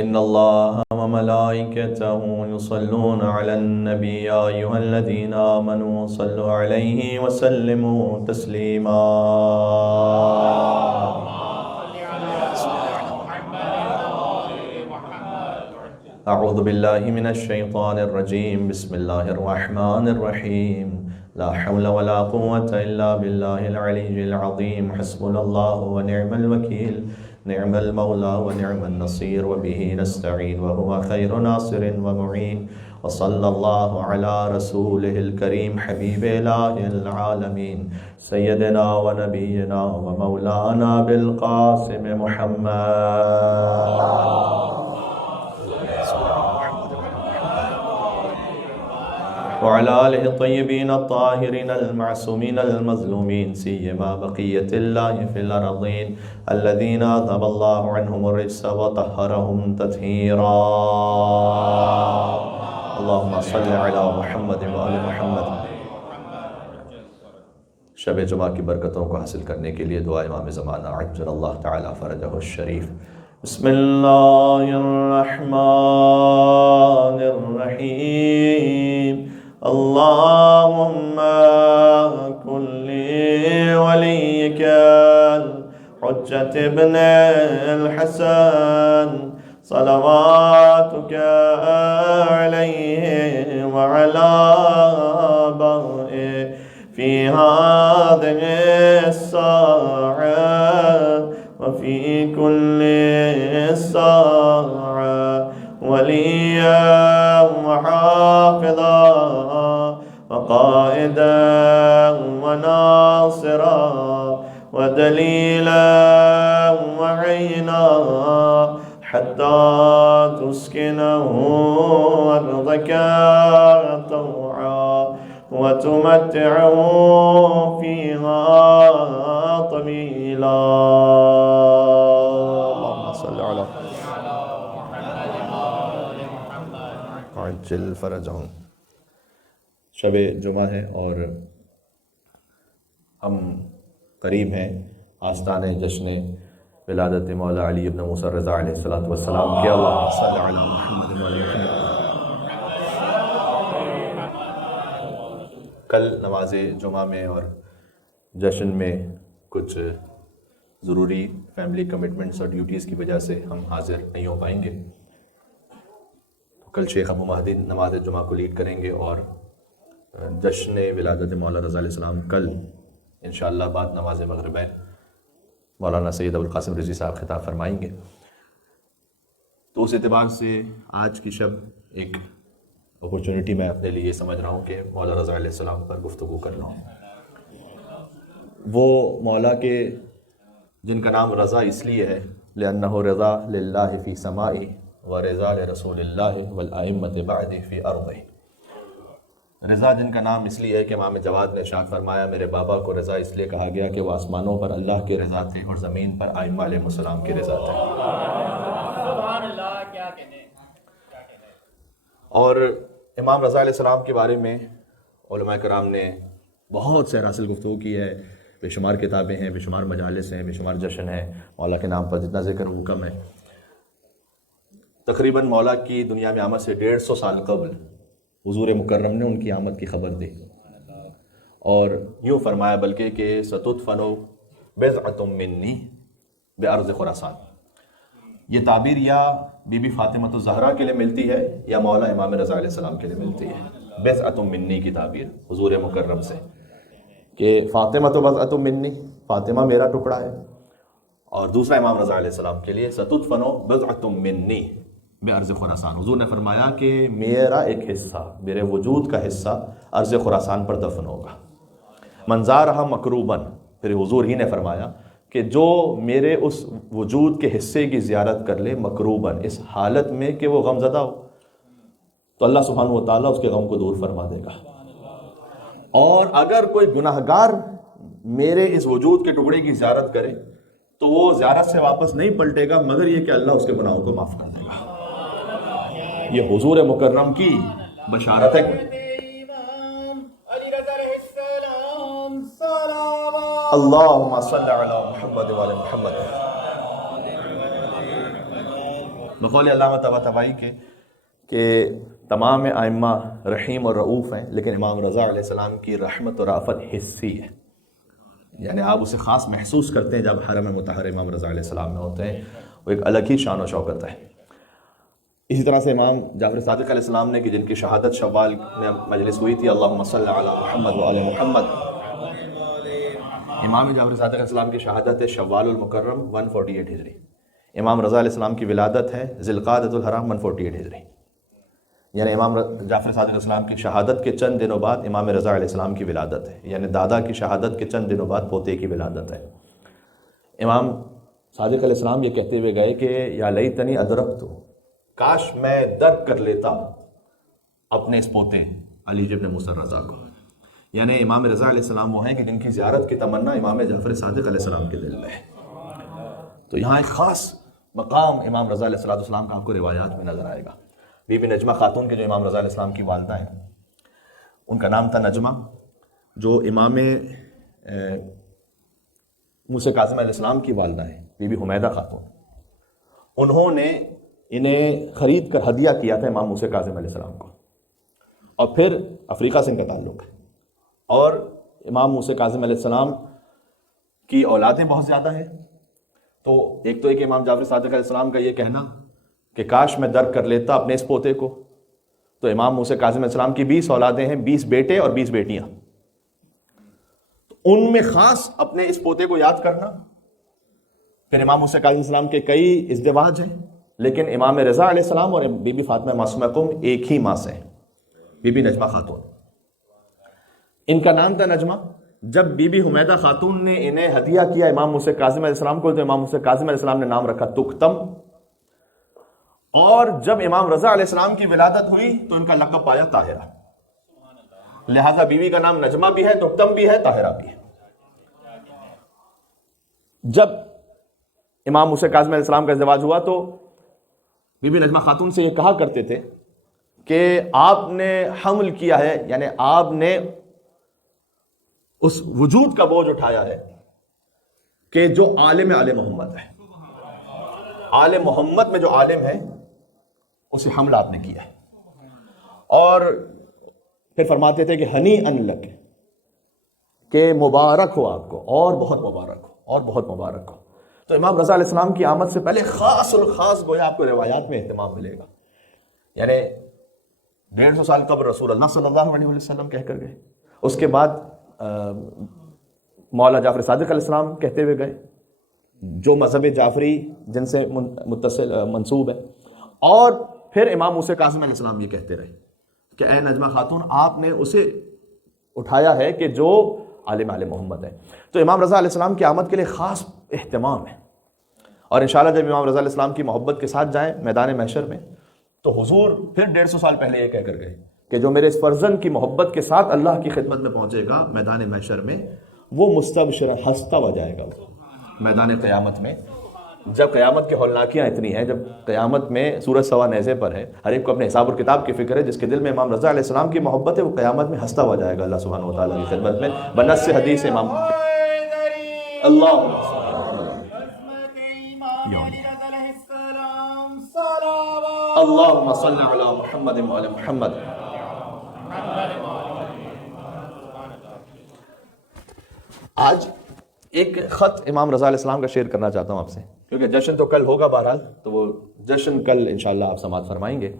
إن الله وملائكته يصلون على النبي يا أيها الذين آمنوا صلوا عليه وسلموا تسليما. أعوذ بالله من الشيطان الرجيم. بسم الله الرحمن الرحيم. لا حول ولا قوة إلا بالله العلي العظيم. حسبنا الله ونعم الوكيل. نعم المولى ونعم النصير وبه نستعين وهو خير ناصر ومعين. وصلى الله على رسوله الكريم حبيب إله العالمين سيدنا ونبينا ومولانا بالقاسم محمد وعلى آله الطيبين الطاهرين المعصومين المظلومين سيما بقية الله في الأرضين الذين أذهب الله عنهم الرجس وطهرهم تطهيرا. اللهم صل على محمد وآل محمد. شب جمعہ کی برکتوں کو حاصل کرنے کے لیے دعا امام زمانہ عجل اللہ تعالی فرجہ الشریف. بسم اللہ الرحمن الرحیم. اللهم كن لوليك الحجة ابن الحسن صلواتك عليه وعلى آبائه في هذه الساعة وفي كل ساعة وليا وحافظا وقائدا وناصرا ودليلا وعينا حتى تسكنه أرضك طوعا وتمتعه فيها طويلا. اللهم صل على عجل فرجهم. شب جمعہ ہے اور ہم قریب ہیں آستانِ جشن ولادت مولا علی ابن موسیٰ الرضا علیہ السلام کے. اللہم صل علی محمد وعلی محمد. کل نماز جمعہ میں اور جشن میں کچھ ضروری فیملی کمٹمنٹس اور ڈیوٹیز کی وجہ سے ہم حاضر نہیں ہو پائیں گے. کل شیخ ابو مہدی نماز جمعہ کو لیڈ کریں گے اور جشن ولادت مولا رضا علیہ السلام کل انشاءاللہ بعد نماز مغربین مولانا سید ابو القاسم رضوی صاحب خطاب فرمائیں گے. تو اس اعتبار سے آج کی شب ایک اپرچونٹی میں اپنے لیے سمجھ رہا ہوں کہ مولا رضا علیہ السلام پر گفتگو کر رہا ہوں. وہ مولا کے جن کا نام رضا اس لیے ہے لأنہ رضا للہ فی سمائی ورضا لرسول اللہ والائمۃ بعد فی ارضی. رضا جن کا نام اس لیے ہے کہ امام جواد نے ارشاد فرمایا میرے بابا کو رضا اس لیے کہا گیا کہ وہ آسمانوں پر اللہ کے رضا تھے اور زمین پر ائمہ علیہ السلام کی رضا تھے. سبحان اللہ. کیا کہنے. اور امام رضا علیہ السلام کے بارے میں علماء کرام نے بہت سے راسل گفتگو کی ہے. بے شمار کتابیں ہیں، بے شمار مجالس ہیں، بے شمار جشن ہیں. مولا کے نام پر جتنا ذکر وہ کم ہے. تقریباً مولا کی دنیا میں آمد سے 150 سال قبل حضور مکرم نے ان کی آمد کی خبر دی اور یوں فرمایا بلکہ کہ ستدفن بضعۃ منی بارض خراسان. یہ تعبیر یا بی بی فاطمہ الزہرا کے لیے ملتی ہے یا مولا امام رضا علیہ السلام کے لیے ملتی ہے. بضعۃ منی کی تعبیر حضور مکرم سے کہ فاطمہ تو بضعۃ منی، فاطمہ میرا ٹکڑا ہے. اور دوسرا امام رضا علیہ السلام کے لیے ستدفن بضعۃ منی بارض خراسان. حضور نے فرمایا کہ میرا ایک حصہ، میرے وجود کا حصہ ارض خراسان پر دفن ہوگا. منظارہا مکروباً، پھر حضور ہی نے فرمایا کہ جو میرے اس وجود کے حصے کی زیارت کر لے مکروباً، اس حالت میں کہ وہ غم زدہ ہو، تو اللہ سبحانہ و تعالیٰ اس کے غم کو دور فرما دے گا. اور اگر کوئی گناہگار میرے اس وجود کے ٹکڑے کی زیارت کرے تو وہ زیارت سے واپس نہیں پلٹے گا مگر یہ کہ اللہ اس کے گناہوں کو معاف کر دے گا. یہ حضور مکرم کی بشارت ہے. اللہم صل علی محمد وعلی محمد. بقول علامہ طباطبائی کے کہ تمام ائمہ رحیم اور رعوف ہیں، لیکن امام رضا علیہ السلام کی رحمت اور رافت حسی ہے، یعنی آپ اسے خاص محسوس کرتے ہیں جب حرم مطہر امام رضا علیہ السلام میں ہوتے ہیں، وہ ایک الگ ہی شان و شوکت ہے۔ اسی طرح سے امام جعفر صادق علیہ السلام نے کہ جن کی شہادت شوال میں مجلس ہوئی تھی، اللہم صلی علی محمد وآل محمد، امام جعفر صادق علیہ السلام کی شہادت ہے شوال المکرم 148 ہجری، امام رضا علیہ السلام کی ولادت ہے ذی القعدۃ الحرام 148 ہجری، یعنی امام جعفر صادق علیہ السلام کی شہادت کے چند دنوں بعد امام رضا علیہ السلام کی ولادت ہے، یعنی دادا کی شہادت کے چند دنوں بعد پوتے کی ولادت ہے۔ امام صادق علیہ السلام یہ کہتے ہوئے گئے کہ یا لیتنی ادرکت، کاش میں درک کر لیتا اپنے اس پوتے علی ابن موسیٰ رضا کو، یعنی امام رضا علیہ السلام وہ ہیں کہ جن کی زیارت کی تمنا امام جعفر صادق علیہ السلام کے دل میں ہے۔ تو یہاں ایک خاص مقام امام رضا علیہ السلام کا آپ کو روایات میں نظر آئے گا۔ بی بی نجمہ خاتون کے جو امام رضا علیہ السلام کی والدہ ہیں، ان کا نام تھا نجمہ، جو امام موسیٰ کاظم علیہ السلام کی والدہ ہیں بی بی حمیدہ خاتون، انہوں نے انہیں خرید کر ہدیہ کیا تھا امام موسیٰ کاظم علیہ السلام کو، اور پھر افریقہ سے ان کا تعلق ہے، اور امام موسیٰ کاظم علیہ السلام کی اولادیں بہت زیادہ ہیں۔ تو ایک کہ امام جعفر صادق علیہ السلام کا یہ کہنا کہ کاش میں درک کر لیتا اپنے اس پوتے کو، تو امام موسیٰ کاظم علیہ السلام کی 20 اولادیں ہیں، 20 بیٹے اور 20 بیٹیاں، تو ان میں خاص اپنے اس پوتے کو یاد کرنا۔ پھر امام موسیٰ کاظم علیہ السلام کے کئی ازدواج ہیں، لیکن امام رضا علیہ السلام اور بی بی فاطمہ معصومہ کم ایک ہی ماں سے ہیں، بی بی نجمہ خاتون، ان کا نام تھا نجمہ۔ جب بی بی حمیدہ خاتون نے انہیں ہدیہ کیا امام موسیٰ کاظم علیہ السلام کو، تو امام موسیٰ کاظم علیہ السلام نے نام رکھا تختم، اور جب امام رضا علیہ السلام کی ولادت ہوئی تو ان کا لقب پایا طاہرہ، لہذا بیوی کا نام نجمہ بھی ہے، تختم بھی ہے، طاہرہ بھی ہے۔ جب امام موسیٰ کاظم علیہ السلام کا ازدواج ہوا تو بی بی نجمہ خاتون سے یہ کہا کرتے تھے کہ آپ نے حمل کیا ہے، یعنی آپ نے اس وجود کا بوجھ اٹھایا ہے کہ جو عالم آل محمد ہے، آل محمد میں جو عالم ہے اسے حمل آپ نے کیا ہے۔ اور پھر فرماتے تھے کہ ہنی ان لک، کہ مبارک ہو آپ کو، اور بہت مبارک ہو، اور بہت مبارک ہو۔ تو امام رضا علیہ السلام کی آمد سے پہلے خاص الخاص گویا آپ کو روایات میں اہتمام ملے گا، یعنی 150 سال قبل رسول اللہ صلی اللہ علیہ وسلم کہہ کر گئے، اس کے بعد مولا جعفر صادق علیہ السلام کہتے ہوئے گئے، جو مذہب جعفری جن سے متصل منسوب ہے، اور پھر امام موسیٰ کاظم علیہ السلام یہ کہتے رہے کہ اے نجمہ خاتون، آپ نے اسے اٹھایا ہے کہ جو عالم آل محمد ہے۔ تو امام رضا علیہ السلام کی آمد کے لیے خاص اہتمام ہے، اور انشاءاللہ جب امام رضا علیہ السلام کی محبت کے ساتھ جائیں میدان محشر میں، تو حضور پھر 150 سال پہلے یہ کہہ کر گئے کہ جو میرے اس فرزند کی محبت کے ساتھ اللہ کی خدمت میں پہنچے گا میدان محشر میں، وہ مستبشرا ہنستا ہوا جائے گا میدان قیامت میں۔ جب قیامت کی ہولناکیاں اتنی ہیں، جب قیامت میں سورج سوا نیزے پر ہے، ہر ایک کو اپنے حساب اور کتاب کی فکر ہے، جس کے دل میں امام رضا علیہ السلام کی محبت ہے وہ قیامت میں ہنستا ہوا جائے گا اللہ سبحانہ و تعالیٰ کی خدمت میں، بنص حدیث امام اللہم صلی علی محمد وعلی محمد۔ آج ایک خط امام رضا علیہ السلام کا شیئر کرنا چاہتا ہوں آپ سے، کیونکہ جشن تو کل ہوگا بہرحال، تو وہ جشن کل انشاءاللہ آپ سماعت فرمائیں گے،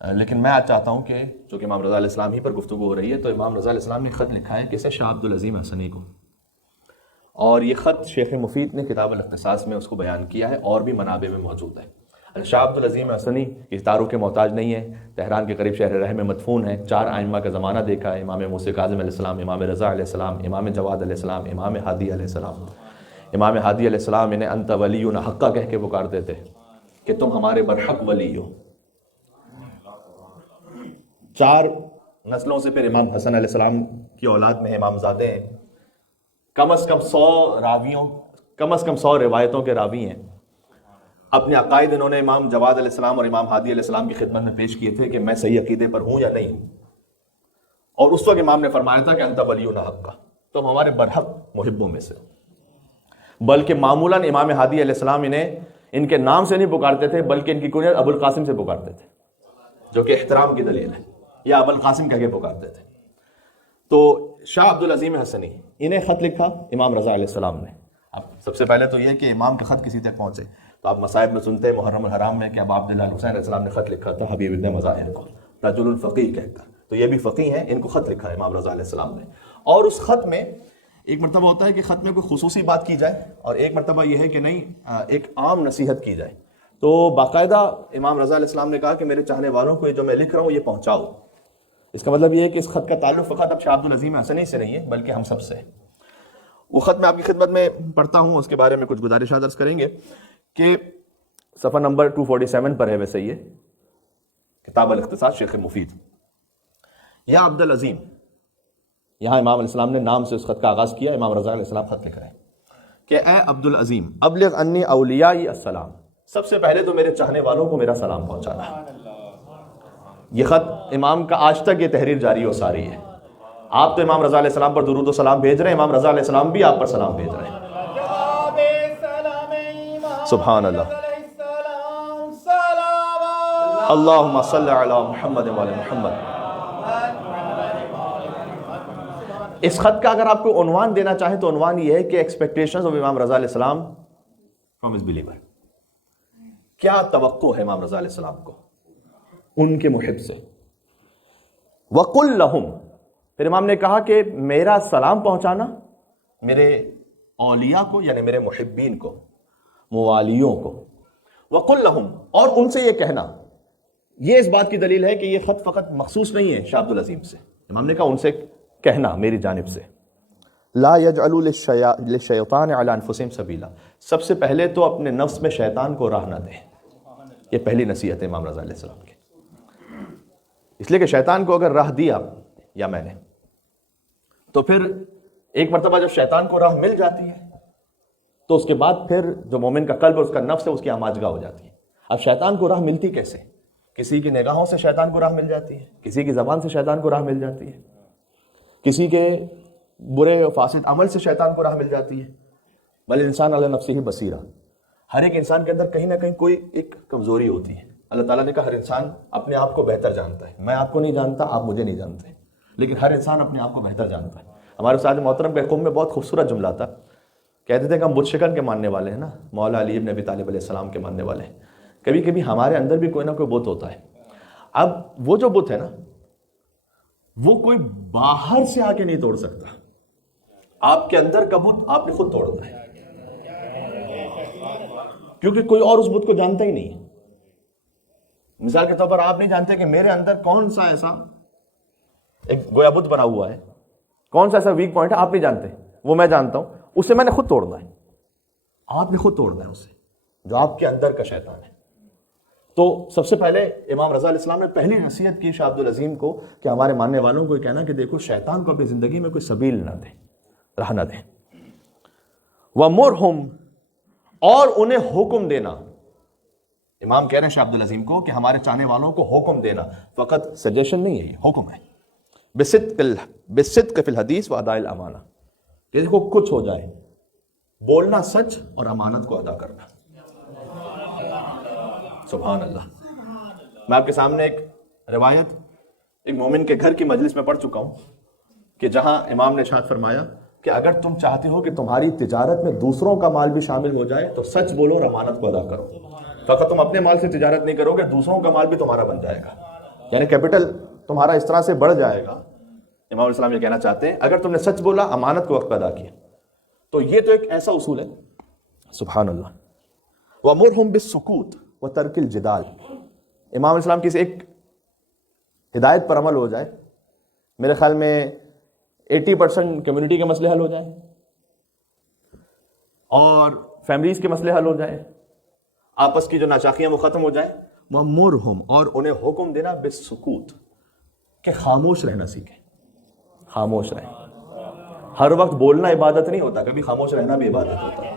لیکن میں آج چاہتا ہوں کہ چونکہ امام رضا علیہ السلام ہی پر گفتگو ہو رہی ہے، تو امام رضا علیہ السلام نے خط لکھا ہے کسے شاہ عبدالعظیم حسنی کو، اور یہ خط شیخ مفید نے کتاب الاختصاص میں اس کو بیان کیا ہے، اور بھی منابع میں موجود ہے۔ شاہ عبدالعظیم حسنی اس تعارف کے محتاج نہیں ہے، تہران کے قریب شہر رہ میں مدفون ہے، 4 ائمہ کا زمانہ دیکھا ہے، امام موسیٰ کاظم علیہ السلام، امام رضا علیہ السلام، امام جواد علیہ السلام، امام ہادی علیہ السلام۔ امام ہادی علیہ السلام انہیں انت ولی حقہ کہہ کے پکارتے تھے کہ تم ہمارے برحق ولی ہو۔ 4 نسلوں سے پھر امام حسن علیہ السلام کی اولاد میں امام زادے ہیں، کم از کم 100 روایتوں کے راوی ہیں۔ اپنے عقائد انہوں نے امام جواد علیہ السلام اور امام ہادی علیہ السلام کی خدمت میں پیش کیے تھے کہ میں صحیح عقیدے پر ہوں یا نہیں ہوں، اور اس وقت امام نے فرمایا تھا کہ انت ولینا حقہ، تم ہمارے برحق محبوں میں سے۔ بلکہ معمولاً امام ہادی علیہ السلام انہیں ان کے نام سے نہیں پکارتے تھے بلکہ ان کی کنیت ابو القاسم سے پکارتے تھے، جو کہ احترام کی دلیل ہے، یا ابو القاسم کہہ کے پکارتے تھے۔ تو شاہ عبد العظیم حسنی انہیں خط لکھا امام رضا علیہ السلام نے۔ اب سب سے پہلے تو یہ کہ امام کا خط کسی تک پہنچے، تو آپ مصائب میں سنتے ہیں محرم الحرام میں کہ ابا عبداللہ الحسین علیہ السلام نے خط لکھا تھا حبیب ابن مظاہر کو رجل الفقیہ کہہ کر، تو یہ بھی فقیہ ہیں، ان کو خط لکھا ہے امام رضا علیہ السلام نے۔ اور اس خط میں ایک مرتبہ ہوتا ہے کہ خط میں کوئی خصوصی بات کی جائے، اور ایک مرتبہ یہ ہے کہ نہیں ایک عام نصیحت کی جائے۔ تو باقاعدہ امام رضا علیہ السلام نے کہا کہ میرے چاہنے والوں کو یہ جو میں لکھ رہا ہوں یہ پہنچاؤ۔ اس کا مطلب یہ ہے کہ اس خط کا تعلق فقط اب شاہ عبد العظیم حسنی سے نہیں ہے بلکہ ہم سب سے ہے۔ وہ خط میں آپ کی خدمت میں پڑھتا ہوں، اس کے بارے میں کچھ گزارشات عرض کریں گے کہ صفحہ نمبر 247 پر ہے ویسے یہ کتاب الاختصاص شیخ مفید۔ یا عبد العظیم، یہاں امام علیہ السلام نے نام سے اس خط کا آغاز کیا۔ امام رضا علیہ السلام خط لکھ رہے ہیں کہ اے عبد العظیم ابلغ انی اولیائی السلام، سب سے پہلے تو میرے چاہنے والوں کو میرا سلام پہنچانا۔ یہ خط امام کا آج تک یہ تحریر جاری و ساری ہے۔ آپ تو امام رضا علیہ السلام پر درود و سلام بھیج رہے ہیں، امام رضا علیہ السلام بھی آپ پر سلام بھیج رہے ہیں۔ سبحان اللہ، اللہم صلی علی محمد وعلی محمد۔ اس خط کا اگر آپ کو عنوان دینا چاہیں تو عنوان یہ ہے کہ ایکسپیکٹیشنز آف امام رضا علیہ السلام فرام ہز بلیور، کیا توقع ہے امام رضا علیہ السلام کو ان کے محب سے۔ وَقُلْ لَهُمْ، پھر امام نے کہا کہ میرا سلام پہنچانا میرے اولیاء کو، یعنی میرے محبین کو، موالیوں کو۔ وَقُلْ لَهُمْ، اور ان سے یہ کہنا، یہ اس بات کی دلیل ہے کہ یہ خط فقط مخصوص نہیں ہے شاہ عبد العظیم سے، امام نے کہا ان سے کہنا میری جانب سے۔ لا يجعلوا للشیطان علی انفسہم سبیلا، سب سے پہلے تو اپنے نفس میں شیطان کو راہ نہ دیں، یہ پہلی نصیحت ہے امام رضا علیہ السلام کی۔ اس لیے کہ شیطان کو اگر راہ دیا یا میں نے، تو پھر ایک مرتبہ جب شیطان کو راہ مل جاتی ہے تو اس کے بعد پھر جو مومن کا قلب اور اس کا نفس ہے اس کی آماجگاہ ہو جاتی ہے۔ اب شیطان کو راہ ملتی کیسے؟ کسی کی نگاہوں سے شیطان کو راہ مل جاتی ہے، کسی کی زبان سے شیطان کو راہ مل جاتی ہے، کسی کے برے و فاسد عمل سے شیطان کو راہ مل جاتی ہے۔ بل انسان علی نفسہ بصیرہ، ہر ایک انسان کے اندر کہیں نہ کہیں کوئی ایک کمزوری ہوتی ہے۔ اللہ تعالیٰ نے کہا ہر انسان اپنے آپ کو بہتر جانتا ہے، میں آپ کو نہیں جانتا، آپ مجھے نہیں جانتے، لیکن ہر انسان اپنے آپ کو بہتر جانتا ہے۔ ہمارے استاد محترم کے قوم میں بہت خوبصورت جملہ تھا، کہتے تھے کہ ہم بت شکن کے ماننے والے ہیں نا، مولا علی ابن ابی طالب علیہ السلام کے ماننے والے ہیں۔ کبھی کبھی ہمارے اندر بھی کوئی نہ کوئی بت ہوتا ہے۔ اب وہ جو بت ہے نا، وہ کوئی باہر سے آ کے نہیں توڑ سکتا، آپ کے اندر کا بت آپ نے خود توڑنا ہے، کیونکہ کوئی اور اس بت کو جانتا ہی نہیں۔ مثال کے طور پر آپ نہیں جانتے کہ میرے اندر کون سا ایسا ایک گویا بت بنا ہوا ہے، کون سا ایسا ویک پوائنٹ ہے، آپ نہیں جانتے، وہ میں جانتا ہوں، اسے میں نے خود توڑنا ہے، آپ نے خود توڑنا ہے اسے، جو آپ کے اندر کا شیطان ہے۔ تو سب سے پہلے امام رضا علیہ السلام نے پہلی نصیحت کی شاہ عبد العظیم کو کہ ہمارے ماننے والوں کو یہ کہنا کہ دیکھو شیطان کو اپنی زندگی میں کوئی سبیل نہ دیں، راہ نہ دیں۔ وَمُرْهُمْ، اور انہیں حکم دینا۔ امام کہہ رہے ہیں شاہ عبد العظیم کو کہ ہمارے چاہنے والوں کو حکم دینا، فقط سجیشن نہیں ہے، یہ حکم ہے۔ بِالصِّدْقِ فِي الْحَدِيثِ وَأَدَاءِ الْأَمَانَةِ، کہ دیکھو کچھ ہو جائے، بولنا سچ اور امانت کو ادا کرنا۔ سبحان اللہ۔ میں آپ کے سامنے ایک روایت ایک مومن کے گھر کی مجلس میں پڑھ چکا ہوں کہ جہاں امام نے ارشاد فرمایا کہ اگر تم چاہتے ہو کہ تمہاری تجارت میں دوسروں کا مال بھی شامل ہو جائے تو سچ بولو اور امانت کو ادا کرو۔ فقط تم اپنے مال سے تجارت نہیں کرو گے، دوسروں کا مال بھی تمہارا بن جائے گا، یعنی کیپٹل تمہارا اس طرح سے بڑھ جائے گا۔ امام علیہ السلام یہ کہنا چاہتے ہیں اگر تم نے سچ بولا، امانت کو وقت پہ ادا کیا، تو یہ تو ایک ایسا اصول ہے۔ سبحان اللہ۔ وَأْمُرْهُمْ بِالسُّكُوتِ وَتَرْكِ الْجِدَالِ، امام علیہ السلام کی ایک ہدایت پر عمل ہو جائے، میرے خیال میں 80% کمیونٹی کے مسئلے حل ہو جائیں اور فیملیز کے مسئلے حل ہو جائیں، آپس کی جو ناچاکیاں وہ ختم ہو جائیں۔ وَأْمُرْهُمْ، اور انہیں حکم دینا بالسکوت، کہ خاموش رہنا سیکھیں، خاموش رہیں۔ ہر وقت بولنا عبادت نہیں ہوتا، کبھی خاموش رہنا بھی عبادت ہوتا ہے۔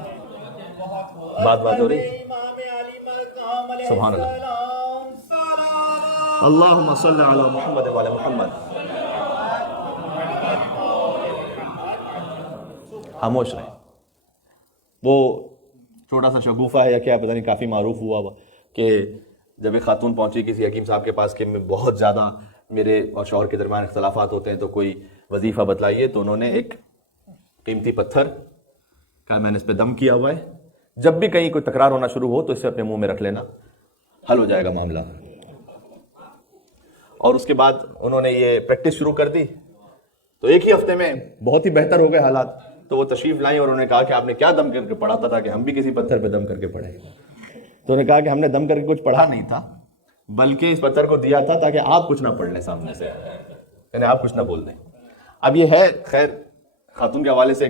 بات ہو رہی ہے؟ سبحان اللہ۔ اللہم صلی علی محمد وعلی محمد۔ خاموش رہیں۔ وہ چھوٹا سا شگوفہ ہے یا کیا پتہ نہیں، کافی معروف ہوا کہ جب ایک خاتون پہنچی کسی حکیم صاحب کے پاس کہ میں بہت زیادہ میرے اور شوہر کے درمیان اختلافات ہوتے ہیں تو کوئی وظیفہ بتلائیے، تو انہوں نے ایک قیمتی پتھر کہا میں نے اس پہ دم کیا ہوا ہے، جب بھی کہیں کوئی تکرار ہونا شروع ہو تو اسے اپنے منہ میں رکھ لینا، حل ہو جائے گا معاملہ۔ اور اس کے بعد انہوں نے یہ پریکٹس شروع کر دی، تو ایک ہی ہفتے میں بہت ہی بہتر ہو گئے حالات۔ تو وہ تشریف لائیں اور انہوں نے کہا کہ آپ نے کیا دم کر کے پڑھا تھا کہ ہم بھی کسی پتھر پہ دم کر کے پڑھیں۔ تو انہوں نے کہا کہ ہم نے دم کر کے کچھ پڑھا نہیں تھا، بلکہ اس پتھر کو دیا تھا تاکہ آپ کچھ نہ پڑھ لیں سامنے سے، یعنی آپ کچھ نہ بول دیں۔ اب یہ ہے خیر خاتون کے حوالے سے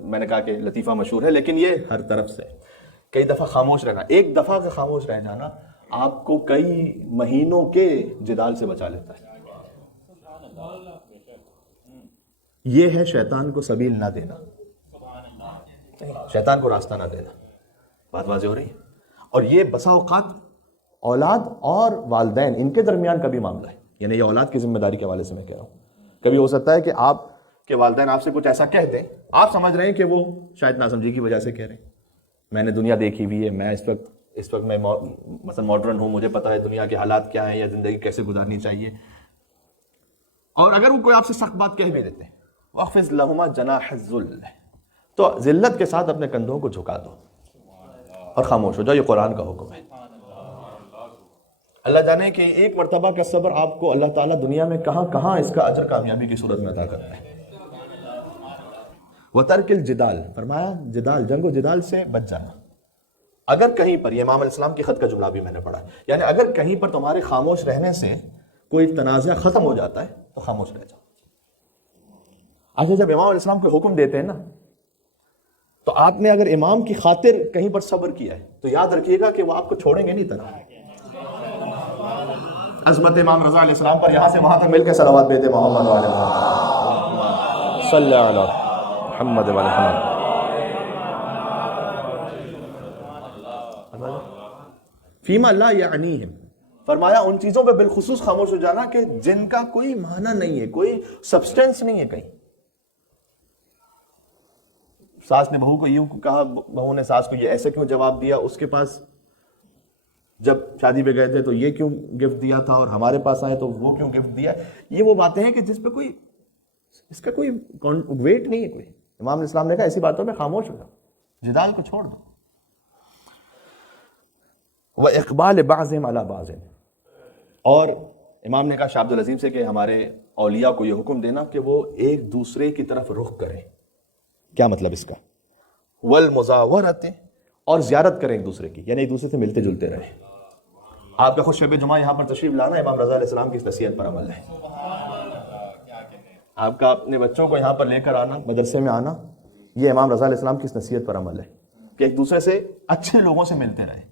میں نے کہا کہ لطیفہ مشہور ہے، لیکن یہ ہر طرف سے کئی دفعہ خاموش رہنا، ایک دفعہ کا خاموش رہ جانا آپ کو کئی مہینوں کے جدال سے بچا لیتا ہے۔ یہ ہے شیطان کو سبیل نہ دینا، شیطان کو راستہ نہ دینا۔ بات واضح ہو رہی ہے؟ اور یہ بسا اوقات اولاد اور والدین ان کے درمیان کا بھی معاملہ ہے، یعنی یہ اولاد کی ذمہ داری کے حوالے سے میں کہہ رہا ہوں۔ کبھی ہو سکتا ہے کہ آپ کے والدین آپ سے کچھ ایسا کہہ دیں، آپ سمجھ رہے ہیں کہ وہ شاید ناسمجھی کی وجہ سے کہہ رہے ہیں۔ میں نے دنیا دیکھی ہوئی ہے، میں اس وقت میں مثلا ماڈرن ہوں، مجھے پتا ہے دنیا کے حالات کیا ہیں یا زندگی کیسے گزارنی چاہیے۔ اور اگر وہ کوئی آپ سے سخت بات کہہ بھی دیتے ہیں، وَاخْفِضْ لَهُمَا جَنَاحَ الذُّلِّ، تو ذلت کے ساتھ اپنے کندھوں کو جھکا دو اور خاموش ہو جاؤ۔ یہ قرآن کا حکم ہے۔ اللہ جانے کہ ایک مرتبہ کا صبر آپ کو اللہ تعالیٰ دنیا میں کہاں کہاں اس کا اجر کامیابی کی صورت میں عطا کرتا ہے۔ وَتَرْكِ الْجِدَالِ، فرمایا جدال، جنگ و جدال سے بچ جانا۔ اگر کہیں پر، یہ امام علیہ السلام کی خط کا جملہ بھی میں نے پڑھا، یعنی اگر کہیں پر تمہارے خاموش رہنے سے کوئی تنازع ختم ہو جاتا ہے تو خاموش رہ جاؤ۔ اچھا جب امام علیہ السلام کو حکم دیتے ہیں نا، تو آپ نے اگر امام کی خاطر کہیں پر صبر کیا ہے تو یاد رکھیے گا کہ وہ آپ کو چھوڑیں گے نہیں تنہا۔ عظمت امام رضا علیہ السلام پر یہاں سے وہاں تک مل کے صلوات بیتے محمد علیہ محمد صلی اللہ علیہ محمد علیہ محمد۔ فیما لا یعنیہم، فرمایا ان چیزوں پہ بالخصوص خاموش ہو جانا کہ جن کا کوئی معنی نہیں ہے، کوئی سبسٹنس نہیں ہے کہیں۔ ساس نے بہو کو یوں کہا، بہو نے ساس کو یہ ایسے کیوں جواب دیا، اس کے پاس جب شادی پہ گئے تھے تو یہ کیوں گفٹ دیا تھا، اور ہمارے پاس آئے تو وہ کیوں گفٹ دیا۔ یہ وہ باتیں ہیں کہ جس پہ کوئی اس کا کوئی ویٹ نہیں ہے کوئی۔ امام علیہ السلام نے کہا ایسی باتوں میں خاموش ہو جاؤ، جدال کو چھوڑ دو۔ وَإِقْبَالِ بَعْضِهِمْ عَلَى بَعْضٍ، اور امام نے کہا شاہ عبد العظیم سے کہ ہمارے اولیاء کو یہ حکم دینا کہ وہ ایک دوسرے کی طرف رخ کریں۔ کیا مطلب اس کا؟ وَالْمُزَاوَرَةِ، اور زیارت کریں ایک دوسرے کی، یعنی ایک دوسرے سے ملتے جلتے رہیں۔ آپ کا خود شب جمعہ یہاں پر تشریف لانا امام رضا علیہ السلام کی اس نصیحت پر عمل ہے۔ آپ کا اپنے بچوں کو یہاں پر لے کر آنا، مدرسے میں آنا، یہ امام رضا علیہ السلام کی اس نصیحت پر عمل ہے کہ ایک دوسرے سے اچھے لوگوں سے ملتے رہیں۔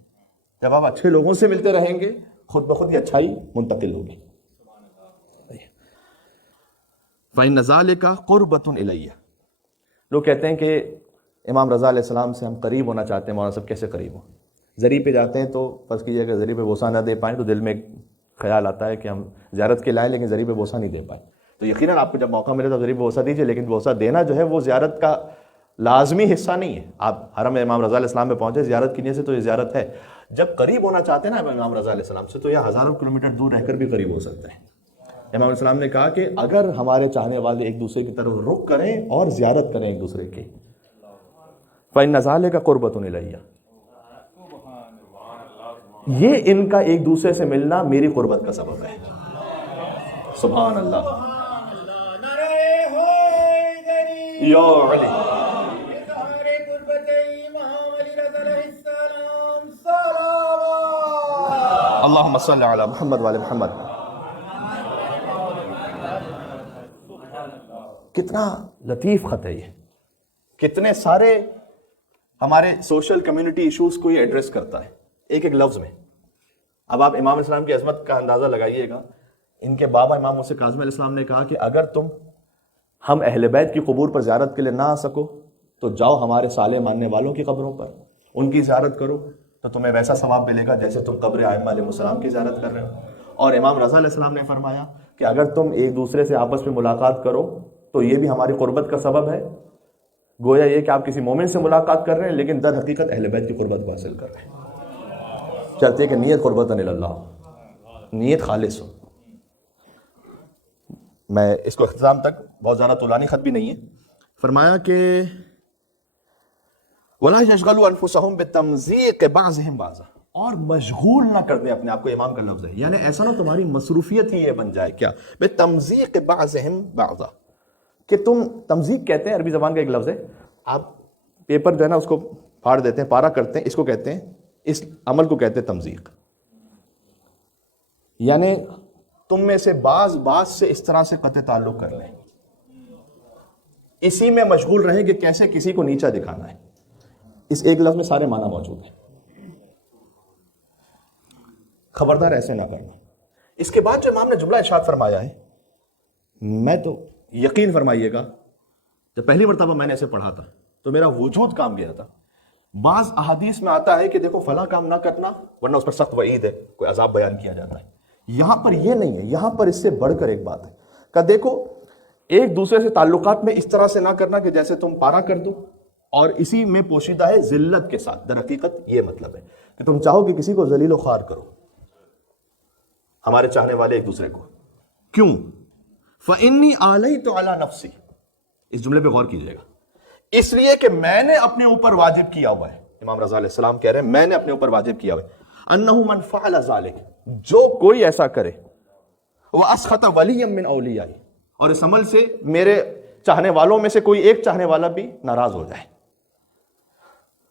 جب آپ اچھے لوگوں سے ملتے رہیں گے خود بخود یہ اچھائی منتقل ہوگی۔ فَإِنَّ ذَلِكَ قُرْبَةٌ إِلَيَّ، لوگ کہتے ہیں کہ امام رضا علیہ السلام سے ہم قریب ہونا چاہتے ہیں، مولانا صاحب کیسے قریب ہوں؟ زری پہ جاتے ہیں تو فرض کیجیے کہ زری پہ بوسہ نہ دے پائیں تو دل میں ایک خیال آتا ہے کہ ہم زیارت کے لائے لیکن زری پہ بوسہ نہیں دے پائے، تو یقیناً آپ کو جب موقع ملے تو زری پہ بوسہ دیجیے، لیکن بوسہ دینا جو ہے وہ زیارت کا لازمی حصہ نہیں ہے۔ آپ حرم امام رضا علیہ السلام میں پہنچے زیارت کی نیت سے تو یہ زیارت ہے۔ جب قریب ہونا چاہتے ہیں نا امام رضا علیہ السلام سے تو یہ ہزاروں کلومیٹر دور رہ کر بھی قریب ہو سکتے ہیں۔ امام علیہ السلام نے کہا کہ اگر ہمارے چاہنے والے ایک دوسرے کی طرف رخ کریں اور زیارت کریں ایک دوسرے کی، فَإِنَّ ذَلِكَ قُرْبَةٌ إِلَيَّ، یہ ان کا ایک دوسرے سے ملنا میری قربت کا سبب ہے۔ سبحان اللہ، یا علی، اللہم صلی علی محمد وعلی محمد۔ کتنا لطیف خط ہے یہ، کتنے سارے ہمارے سوشل کمیونٹی ایشوز کو یہ ایڈریس کرتا ہے ایک ایک لفظ میں۔ اب آپ امام اسلام کی عظمت کا اندازہ لگائیے گا، ان کے بابا امام موسیٰ کاظم علیہ السلام نے کہا کہ اگر تم ہم اہل بیت کی قبور پر زیارت کے لیے نہ آ سکو تو جاؤ ہمارے صالح ماننے والوں کی قبروں پر، ان کی زیارت کرو تو تمہیں ویسا ثواب ملے گا جیسے تم قبر ائمہ علیہ السلام کی زیارت کر رہے ہو۔ اور امام رضا علیہ السلام نے فرمایا کہ اگر تم ایک دوسرے سے آپس میں ملاقات کرو تو یہ بھی ہماری قربت کا سبب ہے، گویا یہ کہ آپ کسی مومن سے ملاقات کر رہے ہیں لیکن در حقیقت اہل بیت کی قربت کو حاصل کر رہے ہیں. چاہتے ہیں کہ نیت قربتاً اللہ، نیت خالص ہو. میں اس کو اختتام تک، بہت زیادہ طولانی خط بھی نہیں ہے، فرمایا کہ وَلَا يَشْغَلُوا أَنفُسَهُمْ بِالتَّمْزِيقِ بَعْضِهِمْ بَعْضًا، اور مشغول نہ کر دیں اپنے آپ کو. امام کا لفظ ہے، یعنی ایسا نہ تمہاری مصروفیت ہی یہ بن جائے کیا بِالتَّمْزِيقِ بَعْضِهِمْ بَعْضًا، کہ تم، تمزیق کہتے ہیں عربی زبان کا ایک لفظ ہے، آپ پیپر جو ہے نا اس کو پھاڑ دیتے ہیں، پارا کرتے ہیں، اس کو کہتے ہیں، اس عمل کو کہتے ہیں تمزیق. یعنی تم میں سے بعض سے اس طرح سے قطع تعلق کر لیں، اسی میں مشغول رہیں کہ کیسے کسی کو نیچا دکھانا ہے. اس ایک لفظ میں سارے معنی موجود ہیں. خبردار ایسے نہ کرنا. اس کے بعد جو امام نے جملہ ارشاد فرمایا ہے، میں تو یقین فرمائیے گا جب پہلی مرتبہ میں نے اسے پڑھا تھا تو میرا وجود کام گیا تھا. بعض احادیث میں آتا ہے کہ دیکھو فلاں کام نہ کرنا ورنہ اس پر سخت وعید ہے، کوئی عذاب بیان کیا جاتا ہے. یہاں پر یہ نہیں ہے، یہاں پر اس سے بڑھ کر ایک بات ہے کہ دیکھو ایک دوسرے سے تعلقات میں اس طرح سے نہ کرنا کہ جیسے تم پارا کر دو، اور اسی میں پوشیدہ ہے ذلت کے ساتھ. در حقیقت یہ مطلب ہے کہ تم چاہو کہ کسی کو ذلیل و خوار کرو. ہمارے چاہنے والے ایک دوسرے کو کیوں؟ فَإِنِّي آلَيْتُ عَلَى نَفْسِي، اس جملے پہ غور کیجئے گا، اس لیے کہ میں نے اپنے اوپر واجب کیا ہوا ہے. امام رضا علیہ السلام کہہ رہے ہیں میں نے اپنے اوپر واجب کیا ہوا ہے. أَنَّهُ مَنْ فَعَلَ ذَلِكَ، جو کوئی ایسا کرے، وَأَسْخَطَ وَلِيًّا مِّنْ أَوْلِيَائِهِ، اور اس عمل سے میرے چاہنے والوں میں سے کوئی ایک چاہنے والا بھی ناراض ہو جائے،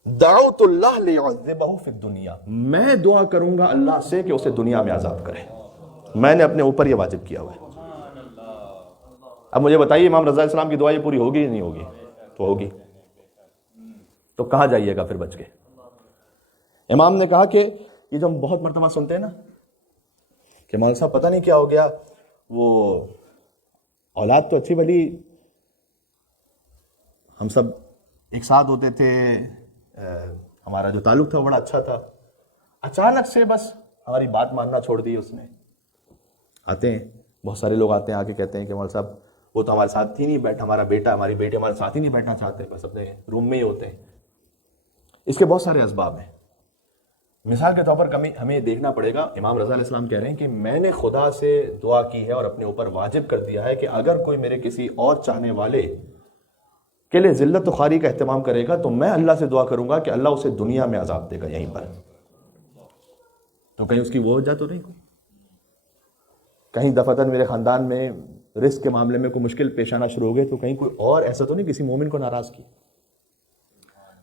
دعوت اللہ لیعذبہ فی الدنیا، میں دعا کروں گا اللہ سے کہ اسے دنیا میں عذاب کرے. میں نے اپنے اوپر یہ واجب کیا ہوا ہے. اب مجھے بتائیے امام رضا علیہ السلام کی دعا یہ پوری ہوگی یا نہیں ہوگی؟ تو ہوگی. تو کہاں جائیے گا پھر بچ کے؟ امام نے کہا کہ یہ جو ہم بہت مرتبہ سنتے ہیں نا کہ مولانا صاحب پتہ نہیں کیا ہو گیا، وہ اولاد تو اچھی بھلی، ہم سب ایک ساتھ ہوتے تھے، ہمارا جو تعلق تھا وہ بڑا اچھا تھا، اچانک سے بس ہماری بات ماننا چھوڑ دی اس نے. آتے ہیں بہت سارے لوگ آتے ہیں آ کے کہتے ہیں کہ مولانا صاحب وہ تو ہمارے ساتھ ہی نہیں بیٹھا، ہمارا بیٹا ہماری بیٹی ہمارے ساتھ ہی نہیں بیٹھنا چاہتے، بس اپنے روم میں ہی ہوتے ہیں. اس کے بہت سارے اسباب ہیں. مثال کے طور پر ہمیں یہ دیکھنا پڑے گا، امام رضا علیہ السلام کہہ رہے ہیں کہ میں نے خدا سے دعا کی ہے اور اپنے اوپر واجب کر دیا ہے کہ اگر کوئی میرے کسی اور چاہنے والے کے لیے ذلت و خواری کا اہتمام کرے گا تو میں اللہ سے دعا کروں گا کہ اللہ اسے دنیا میں عذاب دے گا یہیں پر. تو کہیں اس کی وہ وجہ تو نہیں، کہیں دفعتاً میرے خاندان میں رزق کے معاملے میں کوئی مشکل پیش آنا شروع ہو گئے تو کہیں کوئی اور ایسا تو نہیں کسی مومن کو ناراض کی.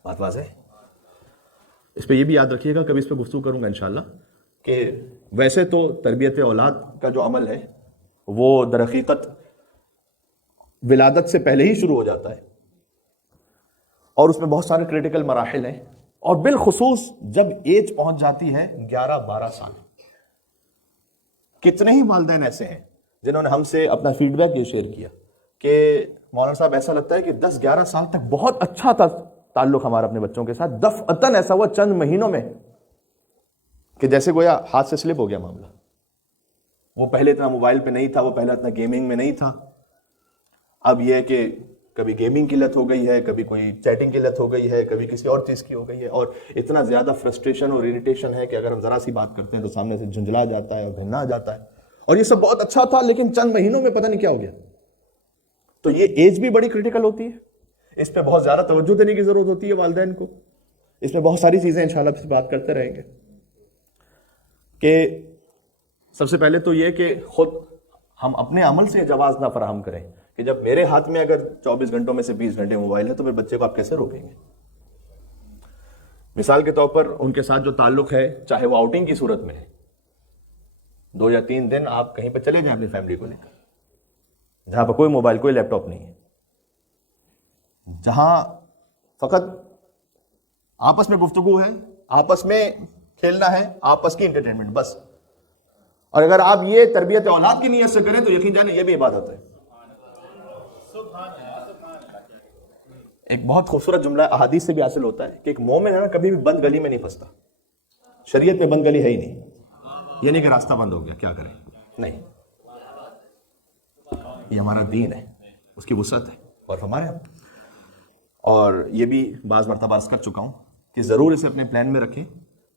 بات واضح ہے. اس پہ یہ بھی یاد رکھیے گا، کبھی اس پہ گفتگو کروں گا انشاءاللہ، کہ ویسے تو تربیت اولاد کا جو عمل ہے وہ در حقیقت ولادت سے پہلے ہی شروع ہو جاتا ہے، اور اس میں بہت سارے کریٹیکل مراحل ہیں، اور بالخصوص جب ایج پہنچ جاتی ہے 11-12 سال. کتنے ہی والدین ایسے ہیں جنہوں نے ہم سے اپنا فیڈ بیک یہ شیئر کیا کہ مولانا صاحب ایسا لگتا ہے کہ 10-11 سال تک بہت اچھا تھا تعلق ہمارا اپنے بچوں کے ساتھ، دفعتاً ایسا ہوا چند مہینوں میں کہ جیسے گویا ہاتھ سے سلپ ہو گیا معاملہ. وہ پہلے اتنا موبائل پہ نہیں تھا، وہ پہلے اتنا گیمنگ میں نہیں تھا، اب یہ کہ کبھی گیمنگ کی لت ہو گئی ہے، کبھی کوئی چیٹنگ کی لت ہو گئی ہے، کبھی کسی اور چیز کی ہو گئی ہے، اور اتنا زیادہ فرسٹریشن اور اریٹیشن ہے کہ اگر ہم ذرا سی بات کرتے ہیں تو سامنے سے جھنجھلا جاتا ہے اور گھننا آ جاتا ہے. اور یہ سب بہت اچھا تھا لیکن چند مہینوں میں پتہ نہیں کیا ہو گیا. تو یہ ایج بھی بڑی کریٹیکل ہوتی ہے، اس پہ بہت زیادہ توجہ دینے کی ضرورت ہوتی ہے والدین کو. اس میں بہت ساری چیزیں انشاءاللہ پھر بات کرتے رہیں گے کہ سب سے پہلے تو یہ کہ خود ہم اپنے عمل سے جواز نہ فراہم کریں کہ جب میرے ہاتھ میں اگر 24 گھنٹوں میں سے 20 گھنٹے موبائل ہے تو پھر بچے کو آپ کیسے روکیں گے. مثال کے طور پر ان کے ساتھ جو تعلق ہے، چاہے وہ آؤٹنگ کی صورت میں ہے، 2 یا 3 دن آپ کہیں پہ چلے جائیں اپنی فیملی کو لے کر، جہاں پہ کوئی موبائل کوئی لیپ ٹاپ نہیں ہے، جہاں فقط آپس میں گفتگو ہے، آپس میں کھیلنا ہے، آپس کی انٹرٹینمنٹ بس. اور اگر آپ یہ تربیت اولاد کی نیت سے کریں تو یقین جانیں یہ بھی عبادت ہے. ایک بہت خوبصورت جملہ احادیث سے بھی حاصل ہوتا ہے کہ ایک مومن ہے نا کبھی بھی بند گلی میں نہیں پھنستا. شریعت میں بند گلی ہے ہی نہیں، یہ نہیں کہ راستہ بند ہو گیا کیا کریں، نہیں، یہ ہمارا دین ہے، اس کی وسعت ہے اور ہمارے اور یہ بھی بعض مرتبہ عرض کر چکا ہوں کہ ضرور اسے اپنے پلان میں رکھیں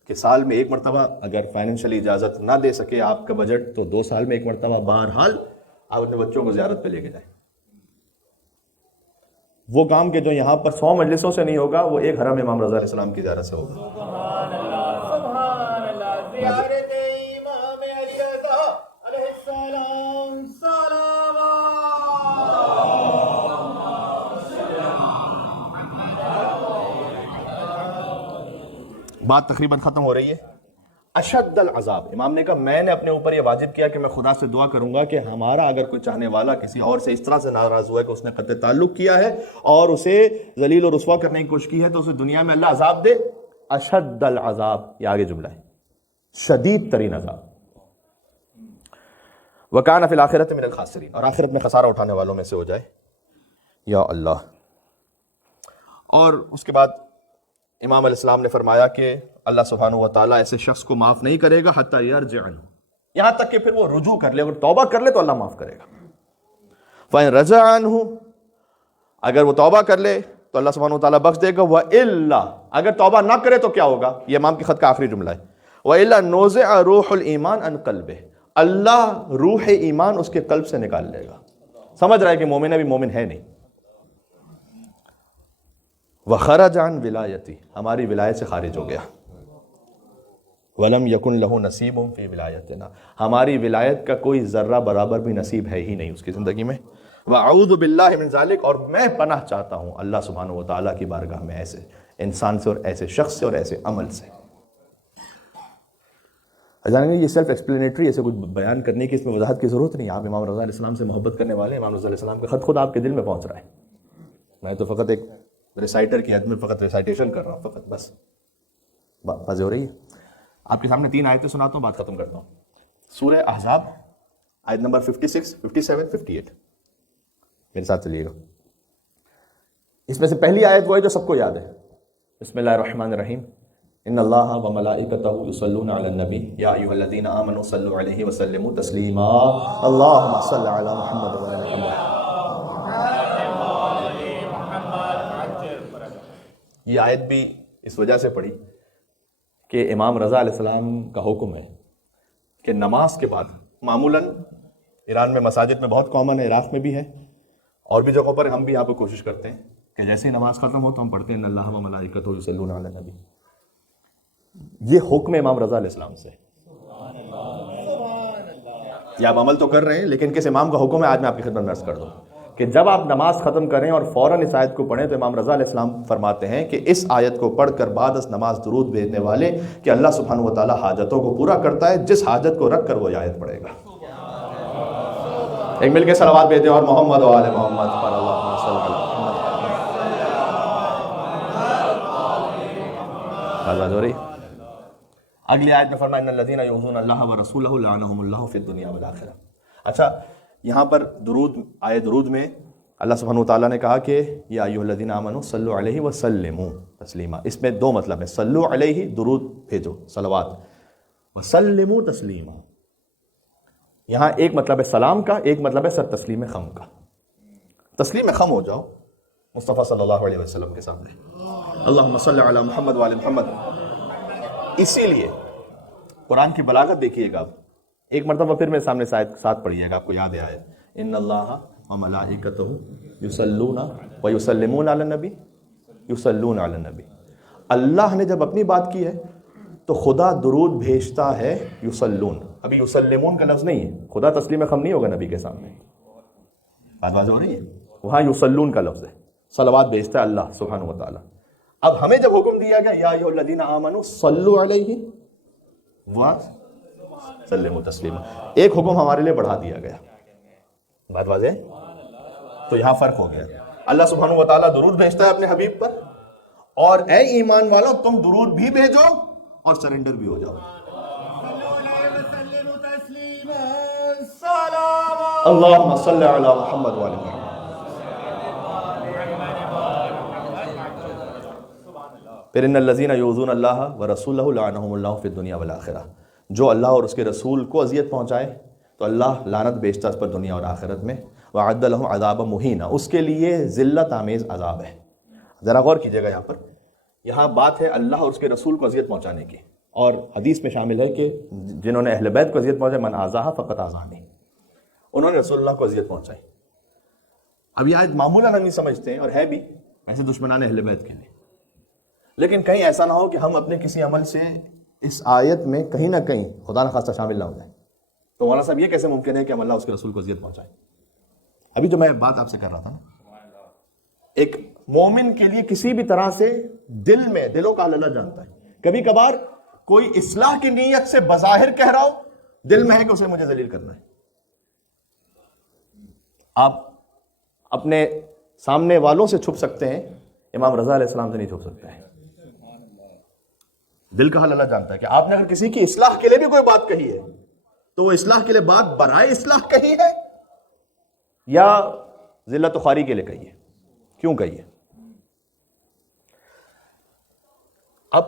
کہ سال میں ایک مرتبہ اگر فائنینشلی اجازت نہ دے سکے آپ کا بجٹ تو 2 سال میں ایک مرتبہ بہرحال آپ اپنے بچوں کو زیارت پہ لے کے جائیں. وہ کام کہ جو یہاں پر 100 مجلسوں سے نہیں ہوگا وہ ایک حرم امام رضا علیہ السلام کی زیارت سے ہوگا. بات تقریباً ختم ہو رہی ہے. اشد العذاب، امام نے کہا میں نے اپنے اوپر یہ واجب کیا کہ میں خدا سے دعا کروں گا کہ ہمارا اگر کوئی چاہنے والا کسی اور سے اس طرح سے ناراض ہوا ہے کہ اس نے قطع تعلق کیا ہے اور اسے ذلیل و رسوا کرنے کی کوشش کی ہے تو اسے دنیا میں اللہ عذاب دے. اشد العذاب، یہ آگے جملہ ہے، شدید ترین عذاب. وَكَانَ فِي الْآخِرَةِ مِنَ الْخَاسِرِينَ، اور آخرت میں خسارہ اٹھانے والوں میں سے ہو جائے. یا اللہ. اور اس کے بعد امام علیہ السلام نے فرمایا کہ اللہ سبحانہ و تعالیٰ ایسے شخص کو معاف نہیں کرے گا حتی یرجع عنہ، یہاں تک کہ پھر وہ رجوع کر لے، اگر توبہ کر لے تو اللہ معاف کرے گا. فَإِن رَجَعَ عَنْهُ، اگر وہ توبہ کر لے تو اللہ سبحانہ و تعالیٰ بخش دے گا. وَإِلَّا، اگر توبہ نہ کرے تو کیا ہوگا؟ یہ امام کے خط کا آخری جملہ ہے. وَإِلَّا نُوزِعَ رُوحُ الْإِيمَانِ عَنْ قَلْبِهِ، اللہ روح ایمان اس کے قلب سے نکال لے گا. سمجھ رہا ہے کہ مومن ابھی مومن ہے نہیں. وَخَرَجَ عَنْ وِلَایَتِهِ، ہماری ولایت سے خارج ہو گیا. وَلَمْ يَكُنْ لَهُ نَصِيبٌ فِي وِلَایَتِنَا، ہماری ولایت کا کوئی ذرہ برابر بھی نصیب ہے ہی نہیں اس کی زندگی میں. وَأَعُوذُ بِاللَّهِ مِنْ ذَلِكَ، اور میں پناہ چاہتا ہوں اللہ سبحانہ و تعالیٰ کی بارگاہ میں ایسے انسان سے اور ایسے شخص سے اور ایسے عمل سے. جانیں گے یہ سیلف ایکسپلینیٹری، ایسے کچھ بیان کرنے کی اس میں وضاحت کی ضرورت نہیں. آپ امام رضا علیہ السلام سے محبت کرنے والے، امام رضا علیہ السلام کا خط خود آپ کے دل میں پہنچ رہا ہے. میں تو فقط ایک ریسائٹر کی حد میں فقط ریسائٹیشن کر رہا ہوں، فقط بس. بات واضح ہو رہی ہے؟ آپ کے سامنے 3 آیتیں سناتا ہوں، بات ختم کرتا ہوں. سورہ احزاب آیت نمبر 56، 57، 58، میرے ساتھ چلیے گا. اس میں سے پہلی آیت وہ ہے جو سب کو یاد ہے. بسم اللہ الرحمن الرحیم. ان اللہ وملائکتہ یصلون علی النبی یا ایھا الذین آمنوا صلوا علیہ وسلموا تسلیما. اللہم صل علی محمد وعلی محمد. یہ آیت بھی اس وجہ سے پڑھی کہ امام رضا علیہ السلام کا حکم ہے کہ نماز کے بعد، معمولاً ایران میں مساجد میں بہت کامن ہے، عراق میں بھی ہے، اور بھی جگہوں پر ہم بھی یہاں پہ کوشش کرتے ہیں کہ جیسے ہی نماز ختم ہو تو ہم پڑھتے ہیں ان اللہ وملائکتہ یصلون علی النبی. یہ حکم امام رضا علیہ السلام سے. یہ آپ عمل تو کر رہے ہیں لیکن کس امام کا حکم ہے آج میں آپ کی خدمت میں عرض کر دوں کہ جب آپ نماز ختم کریں اور فوراً اس آیت کو پڑھیں تو امام رضا علیہ السلام فرماتے ہیں کہ اس آیت کو پڑھ کر بعد از نماز درود بھیجنے والے کہ اللہ سبحانہ و تعالیٰ حاجتوں کو پورا کرتا ہے، جس حاجت کو رکھ کر وہ آیت پڑھے گا. ایک مل کے صلوات بھیجیں اور محمد و آل محمد پر اللہم صل علی محمد. بات ہو رہی. اگلی آیت میں فرمایا ان الذین یؤذون اللہ ورسولہ لعنہم اللہ فی الدنیا والآخرہ. اچھا، یہاں پر درود، آئے درود میں اللہ سبحانہ وتعالیٰ نے کہا کہ یا ایھا الذین آمنوا صلوا علیہ وسلموا تسلیما. اس میں 2 مطلب ہیں، صلو علیہ درود بھیجو صلوات، وسلموا تسلیما. یہاں ایک مطلب ہے سلام کا، ایک مطلب ہے سر تسلیم خم کا. تسلیم خم ہو جاؤ مصطفیٰ صلی اللہ علیہ وسلم کے سامنے. اللہم صلی علی محمد وعلی محمد. اسی لیے قرآن کی بلاغت دیکھیے گا آپ. ایک مرتبہ پھر میرے سامنے ساتھ پڑھیے گا، آپ کو یاد ہے ان اللہ وملائکتہ یصلون ویسلمون علی النبی. یصلون علی النبی، اللہ نے جب اپنی بات کی ہے تو خدا درود بھیجتا ہے. یصلون، ابھی یسلمون کا لفظ نہیں ہے، خدا تسلیم خم نہیں ہوگا نبی کے سامنے. بات واضح ہو رہی ہے؟ وہاں یصلون کا لفظ ہے، صلوات بھیجتا ہے اللہ سبحانہ و تعالیٰ. اب ہمیں جب حکم دیا گیا یا ایھا الذین آمنوا صلوا علیہ وسلموا تسلیما، ایک حکم ہمارے لیے بڑھا دیا گیا. بات واضح ہے؟ تو یہاں فرق ہو گیا. اللہ سبحانہ و تعالیٰ درود بھیجتا ہے اپنے حبیب پر، اور اے ایمان والو تم درود بھی بھیجو اور سرنڈر بھی ہو جاؤ. اللہم صلی علی محمد وعلی محمد. پھر ان الذین یؤذون اللہ ورسولہ لعنہم اللہ فی الدنیا والآخرہ. جو اللہ اور اس کے رسول کو اذیت پہنچائے تو اللہ لعنت بھیجتا اس پر دنیا اور آخرت میں. وَأَعَدَّ لَهُمْ عَذَابًا مُهِينًا، اس کے لیے ذلت آمیز عذاب ہے. ذرا غور کیجیے گا یہاں پر، یہاں بات ہے اللہ اور اس کے رسول کو اذیت پہنچانے کی، اور حدیث میں شامل ہے کہ جنہوں نے اہل بیت کو اذیت پہنچائی، من آذاہا فقط آذانی، انہوں نے رسول اللہ کو اذیت پہنچائی۔ اب یہ آیت معمولاً ہم نہیں سمجھتے ہیں، اور ہے بھی ایسے دشمنان اہل بیت کے لیے، لیکن کہیں ایسا نہ ہو کہ ہم اپنے کسی عمل سے اس آیت میں کہیں نہ کہیں خدا نخواستہ شامل نہ ہو جائیں۔ تو مولانا صاحب یہ کیسے ممکن ہے کہ ہم اللہ اس کے رسول کو اذیت پہنچائیں؟ ابھی جو میں بات آپ سے کر رہا تھا نا، ایک مومن کے لیے کسی بھی طرح سے دل میں، دلوں کا اللہ جانتا ہے، کبھی کبھار کوئی اصلاح کی نیت سے بظاہر کہہ رہا ہو، دل میں ہے کہ اسے مجھے ذلیل کرنا ہے۔ آپ اپنے سامنے والوں سے چھپ سکتے ہیں، امام رضا علیہ السلام سے نہیں چھپ سکتے ہیں۔ دل کا حال اللہ جانتا ہے کہ آپ نے اگر کسی کی اصلاح کے لیے بھی کوئی بات کہی ہے تو وہ اصلاح کے لیے بات برائے اصلاح کہی ہے یا ذلت و خواری کے لیے کہی ہے، کیوں کہی ہے؟ اب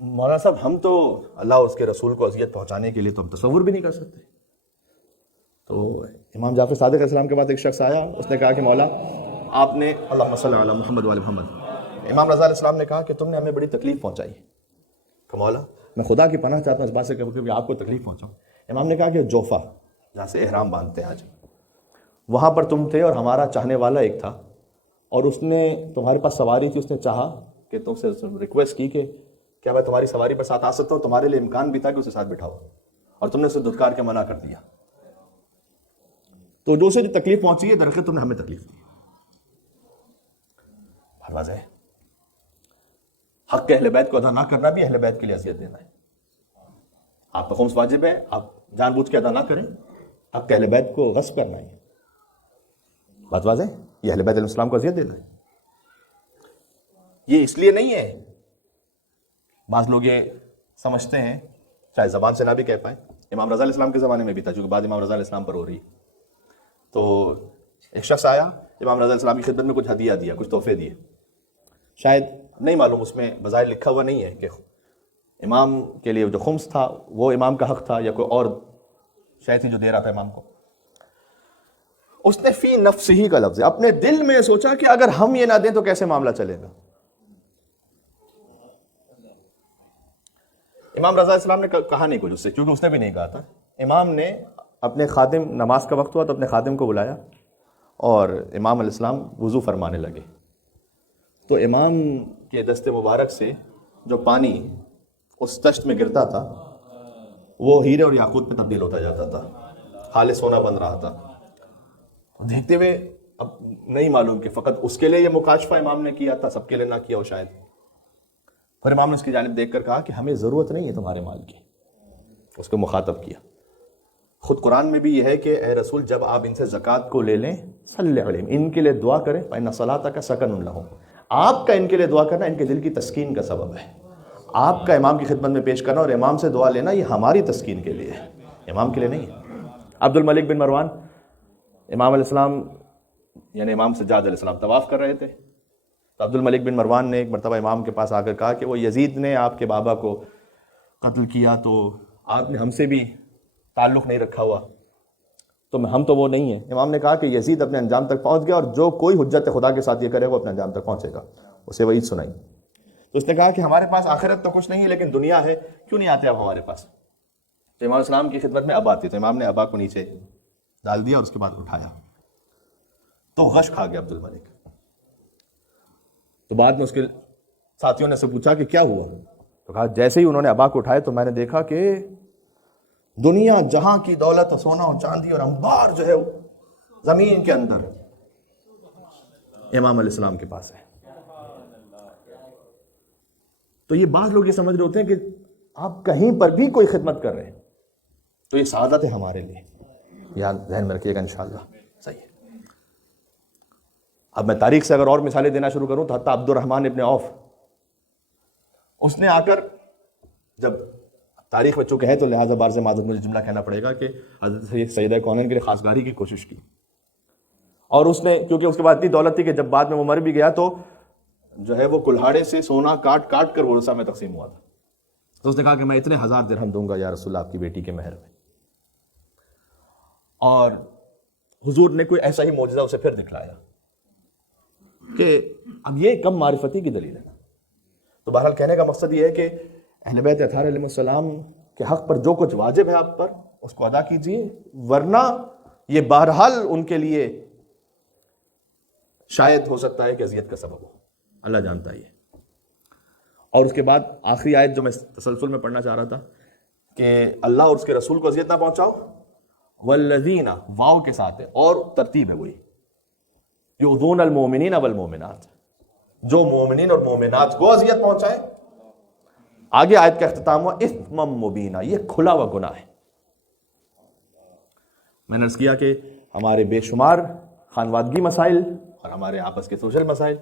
مولانا صاحب ہم تو اللہ اور اس کے رسول کو اذیت پہنچانے کے لیے تو ہم تصور بھی نہیں کر سکتے۔ تو امام جعفر صادق علیہ السلام کے بعد ایک شخص آیا، اس نے کہا کہ مولا آپ نے، اللہم صلی علی محمد وعلی محمد، امام رضا علیہ السلام نے کہا کہ تم نے ہمیں بڑی تکلیف پہنچائی کہ مولا میں خدا کی پناہ چاہتا ہوں اس بات سے کہ آپ کو تکلیف پہنچاؤں۔ امام نے کہا کہ جوفہ، جہاں سے احرام باندھتے ہیں آج، وہاں پر تم تھے اور ہمارا چاہنے والا ایک تھا، اور اس نے تمہارے پاس سواری تھی، اس نے چاہا کہ تم سے ریکویسٹ کی کہ کیا میں تمہاری سواری پر ساتھ آ سکتا ہوں؟ تمہارے لیے امکان بھی تھا کہ اسے ساتھ بٹھاؤ، اور تم نے اسے دھتکار کے منع کر دیا۔ تو جو سے جو تکلیف پہنچی ہے، درخت تم نے ہمیں تکلیف دی۔ واضح ہے، حق اہل بیت کو ادا نہ کرنا بھی اہل بیت کے لیے اذیت دینا ہے۔ آپ پر خمس واجب ہے، آپ جان بوجھ کے ادا نہ کریں، حق اہل بیت کو غصب کرنا ہے، بات واضح ہے، یہ اہل بیت علیہ السلام کو اذیت دینا ہے۔ یہ اس لیے نہیں ہے، بعض لوگ یہ سمجھتے ہیں، شاید زبان سے نہ بھی کہہ پائیں، امام رضا علیہ السلام کے زمانے میں بھی تھا، چونکہ بعد امام رضا علیہ السلام پر ہو رہی ہے۔ تو ایک شخص آیا، امام رضا علیہ السلام کی خدمت میں کچھ ہدیہ دیا، کچھ تحفے دیے، شاید نہیں معلوم، اس میں بظاہر لکھا ہوا نہیں ہے کہ امام کے لیے جو خمس تھا وہ امام کا حق تھا یا کوئی اور شے تھی جو دے رہا تھا امام کو۔ اس نے فی نفس ہی کا لفظ ہے، اپنے دل میں سوچا کہ اگر ہم یہ نہ دیں تو کیسے معاملہ چلے گا۔ امام رضا علیہ السلام نے کہا نہیں کچھ اس سے، کیونکہ اس نے بھی نہیں کہا تھا۔ امام نے اپنے خادم، نماز کا وقت ہوا تو اپنے خادم کو بلایا اور امام علیہ السلام وضو فرمانے لگے، تو امام کے دست مبارک سے جو پانی اس تشت میں گرتا تھا وہ ہیرے اور یاقوت میں تبدیل ہوتا جاتا تھا، خالص سونا بن رہا تھا۔ دیکھتے ہوئے اب نہیں معلوم کہ فقط اس کے لیے یہ مکاشفہ امام نے کیا تھا، سب کے لیے نہ کیا ہو شاید۔ پھر امام نے اس کی جانب دیکھ کر کہا کہ ہمیں ضرورت نہیں ہے تمہارے مال کی، اس کو مخاطب کیا۔ خود قرآن میں بھی یہ ہے کہ اے رسول جب آپ ان سے زکوٰۃ کو لے لیں، صلی علیہم، ان کے لیے دعا کریں، فإن صلاتک سکن لہم، آپ کا ان کے لیے دعا کرنا ان کے دل کی تسکین کا سبب ہے۔ آپ کا امام کی خدمت میں پیش کرنا اور امام سے دعا لینا یہ ہماری تسکین کے لیے ہے، امام کے لیے نہیں ہے۔ عبد الملک بن مروان، امام علیہ السلام یعنی امام سجاد علیہ السلام طواف کر رہے تھے، تو عبد الملک بن مروان نے ایک مرتبہ امام کے پاس آ کر کہا کہ وہ یزید نے آپ کے بابا کو قتل کیا، تو آپ نے ہم سے بھی تعلق نہیں رکھا ہوا، تو ہم تو وہ نہیں ہیں۔ امام نے کہا کہ یزید اپنے انجام تک پہنچ گیا، اور جو کوئی حجت خدا کے ساتھ یہ کرے وہ اپنے انجام تک پہنچے گا، اسے وعید سنائی۔ تو اس نے کہا کہ ہمارے پاس آخرت تو کچھ نہیں ہے لیکن دنیا ہے، کیوں نہیں آتے آپ ہمارے پاس؟ تو امام السلام کی خدمت میں اب آتی، تو امام نے ابا کو نیچے ڈال دیا اور اس کے بعد اٹھایا، تو غش کھا گیا عبد الملک۔ تو بعد میں اس کے ساتھیوں نے سے پوچھا کہ کیا ہوا، تو کہا جیسے ہی انہوں نے ابا کو اٹھایا تو میں نے دیکھا کہ دنیا جہاں کی دولت اور سونا اور چاندی اور انبار جو ہے زمین کے اندر امام علیہ السلام کے پاس ہے۔ تو یہ بعض لوگ یہ سمجھ رہے ہوتے ہیں کہ آپ کہیں پر بھی کوئی خدمت کر رہے ہیں تو یہ سعادت ہے ہمارے لیے، یاد ذہن میں رکھیے گا انشاءاللہ، صحیح ہے۔ اب میں تاریخ سے اگر اور مثالیں دینا شروع کروں تو حتیٰ عبد الرحمن ابن عوف، اس نے آ کر، جب تاریخ میں چکے ہیں تو لہٰذا بارز معذرت مجھے جملہ کہنا پڑے گا کہ حضرت سیدہ کونین کے لیے خاصگاری کی کوشش کی، اور اس نے کیونکہ اس کے بعد اتنی دولت تھی کہ جب بعد میں وہ مر بھی گیا تو جو ہے وہ کلہاڑے سے سونا کاٹ کاٹ کر ورثہ میں تقسیم ہوا تھا، تو اس نے کہا کہ میں اتنے 1000 درہم دوں گا یا رسول اللہ آپ کی بیٹی کے مہر میں، اور حضور نے کوئی ایسا ہی معجزہ اسے پھر دکھلایا کہ اب یہ کم معرفتی کی دلیل ہے. تو بہرحال کہنے کا مقصد یہ ہے کہ اہل بیت اطہار علیہ السلام کے حق پر جو کچھ واجب ہے آپ پر اس کو ادا کیجیے، ورنہ یہ بہرحال ان کے لیے شاید ہو سکتا ہے کہ اذیت کا سبب ہو، اللہ جانتا ہے یہ. اور اس کے بعد آخری آیت جو میں تسلسل میں پڑھنا چاہ رہا تھا کہ اللہ اور اس کے رسول کو اذیت نہ پہنچاؤ، والذین واو کے ساتھ ہے اور ترتیب ہے وہی، یؤذون المؤمنین والمؤمنات، جو مومنین اور مومنات کو اذیت پہنچائے. آگے آیت کا اختتام ہوا اثما مبینہ، یہ کھلا ہوا گناہ ہے. میں نے عرض کیا کہ ہمارے بے شمار خانوادگی مسائل اور ہمارے آپس کے سوشل مسائل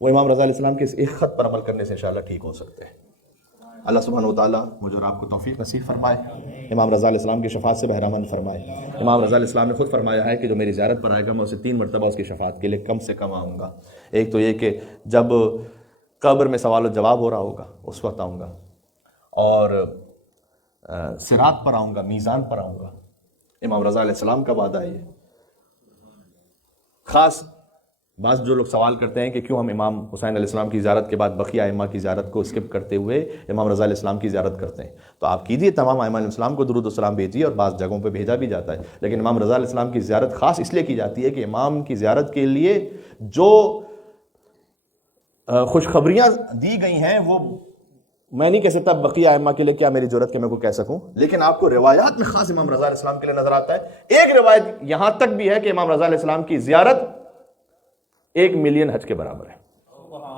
وہ امام رضا علیہ السلام کے اس ایک خط پر عمل کرنے سے انشاءاللہ ٹھیک ہو سکتے ہیں. اللہ سبحانہ و تعالیٰ مجھے اور آپ کو توفیق نصیب فرمائے، امام رضا علیہ السلام کی شفاعت سے بہرامند فرمائے. امام رضا علیہ السلام نے خود فرمایا ہے کہ جو میری زیارت پر آئے گا میں اسے 3 مرتبہ اس کی شفاعت کے لیے کم سے کم آؤں گا. ایک تو یہ کہ جب قبر میں سوال و جواب ہو رہا ہوگا اس وقت آؤں گا، اور صراط پر آؤں گا، میزان پر آؤں گا. امام رضا علیہ السلام کا وعدہ ہے یہ. خاص بعض جو لوگ سوال کرتے ہیں کہ کیوں ہم امام حسین علیہ السلام کی زیارت کے بعد بقیہ ائمہ کی زیارت کو اسکپ کرتے ہوئے امام رضا علیہ السلام کی زیارت کرتے ہیں، تو آپ کیجیے، تمام ائمہ علیہ السلام کو درود و سلام بھیجیے، اور بعض جگہوں پہ بھیجا بھی جاتا ہے، لیکن امام رضا علیہ السلام کی زیارت خاص اس لیے کی جاتی ہے کہ امام کی زیارت کے لیے جو خوشخبریاں دی گئی ہیں وہ میں نہیں کہہ سکتا بقیہ ائمہ کے لیے کیا میری جرات کہ میں کو کہہ سکوں، لیکن آپ کو روایات میں خاص امام رضا علیہ السلام کے لیے نظر آتا ہے. ایک روایت یہاں تک بھی ہے کہ امام رضا علیہ السلام کی زیارت 1 ملین حج کے برابر ہے.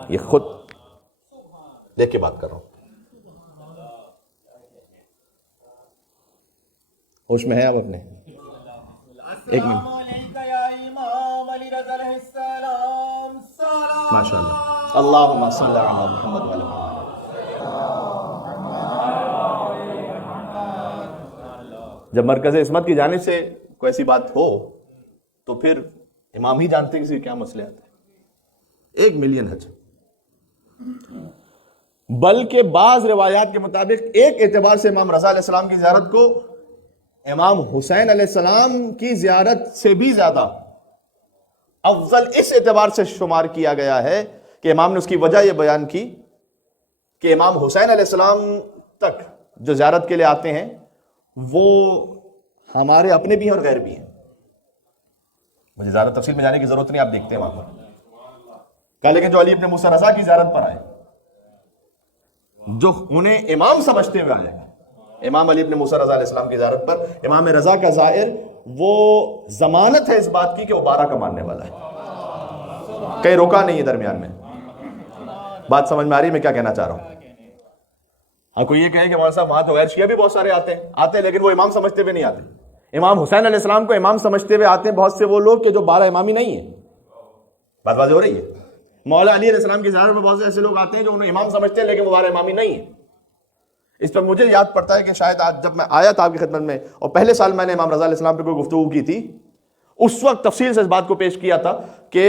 یہ خود دیکھ کے بات کر رہا ہوں. ہوش میں ہے آپ اپنے؟ 1 منٹ. ماشاء اللہ، اللہم صلی علی محمد وعلی محمد. جب مرکز عصمت کی جانب سے کوئی ایسی بات ہو تو پھر امام ہی جانتے ہیں کسی کیا مسئلے آتے ہیں. 1 ملین حج، بلکہ بعض روایات کے مطابق ایک اعتبار سے امام رضا علیہ السلام کی زیارت کو امام حسین علیہ السلام کی زیارت سے بھی زیادہ افضل اس اعتبار سے شمار کیا گیا ہے کہ امام نے اس کی وجہ یہ بیان کی کہ امام حسین علیہ السلام تک جو زیارت کے لیے آتے ہیں وہ ہمارے اپنے بھی ہیں اور غیر بھی ہیں. مجھے زیادہ تفصیل میں جانے کی ضرورت نہیں، آپ دیکھتے ہیں وہاں پر. کہا لیکن جو علی ابن موسیٰ رضا کی زیارت پر آئے، جو انہیں امام سمجھتے ہوئے آئے، امام علی ابن موسیٰ رضا علیہ السلام کی زیارت پر امام رضا کا زائر وہ ضمانت ہے اس بات کی کہ وہ 12 کا ماننے والا ہے، کہیں روکا نہیں ہے درمیان میں. بات سمجھ میں آ رہی ہے میں کیا کہنا چاہ رہا ہوں؟ ہاں کوئی یہ کہے کہ مولانا صاحب وہاں تو غیر شیعہ بھی بہت سارے آتے ہیں لیکن وہ امام سمجھتے ہوئے نہیں آتے. امام حسین علیہ السلام کو امام سمجھتے ہوئے آتے ہیں بہت سے وہ لوگ کہ جو 12 امامی نہیں ہیں. بات واضح ہو رہی ہے؟ مولا علی علیہ السلام کی زیارت میں بہت سے ایسے لوگ آتے ہیں جو انہیں امام سمجھتے ہیں لیکن وہ 12 امامی نہیں ہیں. اس پر مجھے یاد پڑتا ہے کہ شاید آج جب میں آیا تھا آپ کی خدمت میں اور پہلے سال میں نے امام رضا علیہ السلام پہ کوئی گفتگو کی تھی، اس وقت تفصیل سے اس بات کو پیش کیا تھا کہ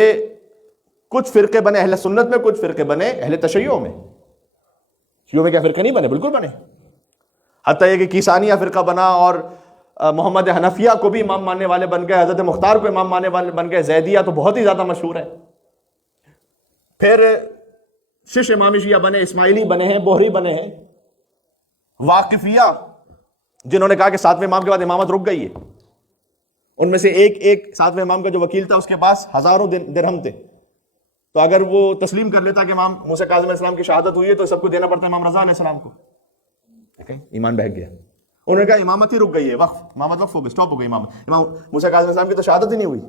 کچھ فرقے بنے اہل سنت میں، کچھ فرقے بنے اہل تشیع میں. شیعوں میں کیا فرقے نہیں بنے؟ بالکل بنے. حتیٰ یہ کہ کیسانیہ فرقہ بنا اور محمد حنفیہ کو بھی امام ماننے والے بن گئے، حضرت مختار کو امام ماننے والے بن گئے. زیدیہ تو بہت ہی زیادہ مشہور ہے. پھر شش امامی شیعہ بنے، اسماعیلی بنے ہیں، بوہری بنے ہیں، واقفیہ جنہوں نے کہا کہ 7ویں امام کے بعد امامت رک گئی ہے. ان میں سے ایک 7ویں امام کا جو وکیل تھا اس کے پاس ہزاروں درہم تھے، تو اگر وہ تسلیم کر لیتا کہ امام موسیٰ کاظم علیہ السلام کی شہادت ہوئی ہے تو سب کو دینا پڑتا ہے امام رضا علیہ السلام کو. ایمان بہک گیا. انہوں نے کہا امامت ہی رک گئی ہے، وقف، امامت وقف ہو گئی، سٹاپ ہو گئی. امام موسیٰ کاظم علیہ السلام کی تو شہادت ہی نہیں ہوئی.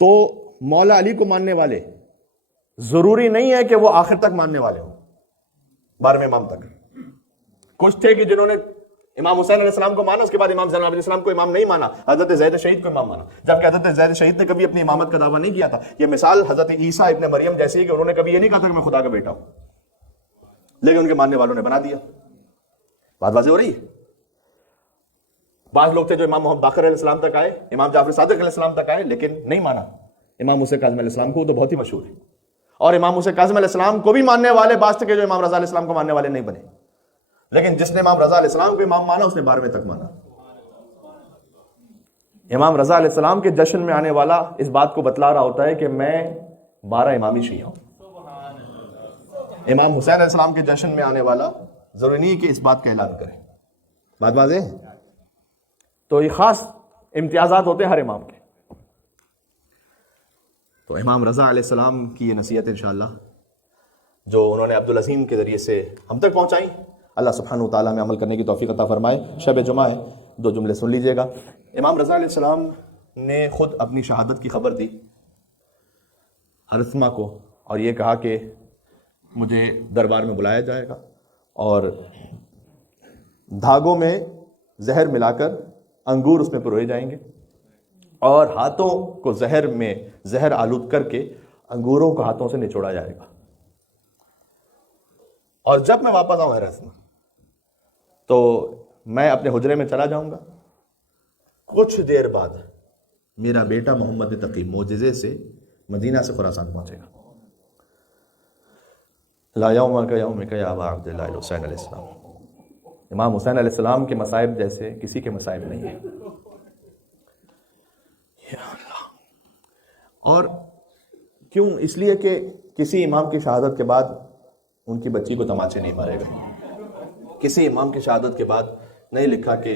تو مولا علی کو ماننے والے ضروری نہیں ہے کہ وہ آخر تک ماننے والے ہوں، 12ویں امام تک. کچھ تھے کہ جنہوں نے امام حسین علیہ السلام کو مانا، اس کے بعد امام زین علیہ السلام کو امام نہیں مانا، حضرت زید شہید کو امام مانا، جبکہ حضرت زید شہید نے کبھی اپنی امامت کا دعویٰ نہیں کیا تھا. یہ مثال حضرت عیسیٰ ابن مریم جیسی ہے کہ انہوں نے کبھی یہ نہیں کہا تھا کہ میں خدا کا بیٹا ہوں، لیکن ان کے ماننے والوں نے بنا دیا. بات واضح ہو رہی ہے؟ بعض لوگ تھے جو امام محمد باقر علیہ السلام تک آئے، امام جعفر صادق علیہ السلام تک آئے، لیکن نہیں مانا امام موسیٰ کاظم علیہ السلام کو. وہ تو بہت ہی مشہور ہے. اور امام موسیٰ کاظم علیہ السلام کو بھی ماننے والے بعض تھے کہ جو امام رضا علیہ السلام کو ماننے والے نہیں بنے، لیکن جس نے امام رضا علیہ السلام کو امام مانا اس نے 12ویں تک مانا. امام رضا علیہ السلام کے جشن میں آنے والا اس بات کو بتلا رہا ہوتا ہے کہ میں 12 امامی شیعہ ہوں. امام حسین علیہ السلام کے جشن میں آنے والا ضروری نہیں کہ اس بات کا اعلان کرے. بات واضح ہے؟ تو یہ خاص امتیازات ہوتے ہیں ہر امام کے. تو امام رضا علیہ السلام کی یہ نصیحت انشاءاللہ جو انہوں نے عبدالعظیم کے ذریعے سے ہم تک پہنچائیں، اللہ سبحانہ وتعالیٰ میں عمل کرنے کی توفیق عطا فرمائے. شب جمعہ ہے، 2 جملے سن لیجئے گا. امام رضا علیہ السلام نے خود اپنی شہادت کی خبر دی ارسما کو، اور یہ کہا کہ مجھے دربار میں بلایا جائے گا اور دھاگوں میں زہر ملا کر انگور اس میں پروئے جائیں گے اور ہاتھوں کو زہر آلود کر کے انگوروں کو ہاتھوں سے نچوڑا جائے گا. اور جب میں واپس آؤں ارسما تو میں اپنے حجرے میں چلا جاؤں گا. کچھ دیر بعد میرا بیٹا محمد تقی معجزے سے مدینہ سے خراسان پہنچے گا. لا یوم کا یوم کا یا ابا عبداللہ حسین علیہ السلام. امام حسین علیہ السلام کے مصائب جیسے کسی کے مصائب نہیں ہیں. اور کیوں؟ اس لیے کہ کسی امام کی شہادت کے بعد ان کی بچی کو تماچے نہیں مارے گا. کسی امام کی شہادت کے بعد نہیں لکھا کہ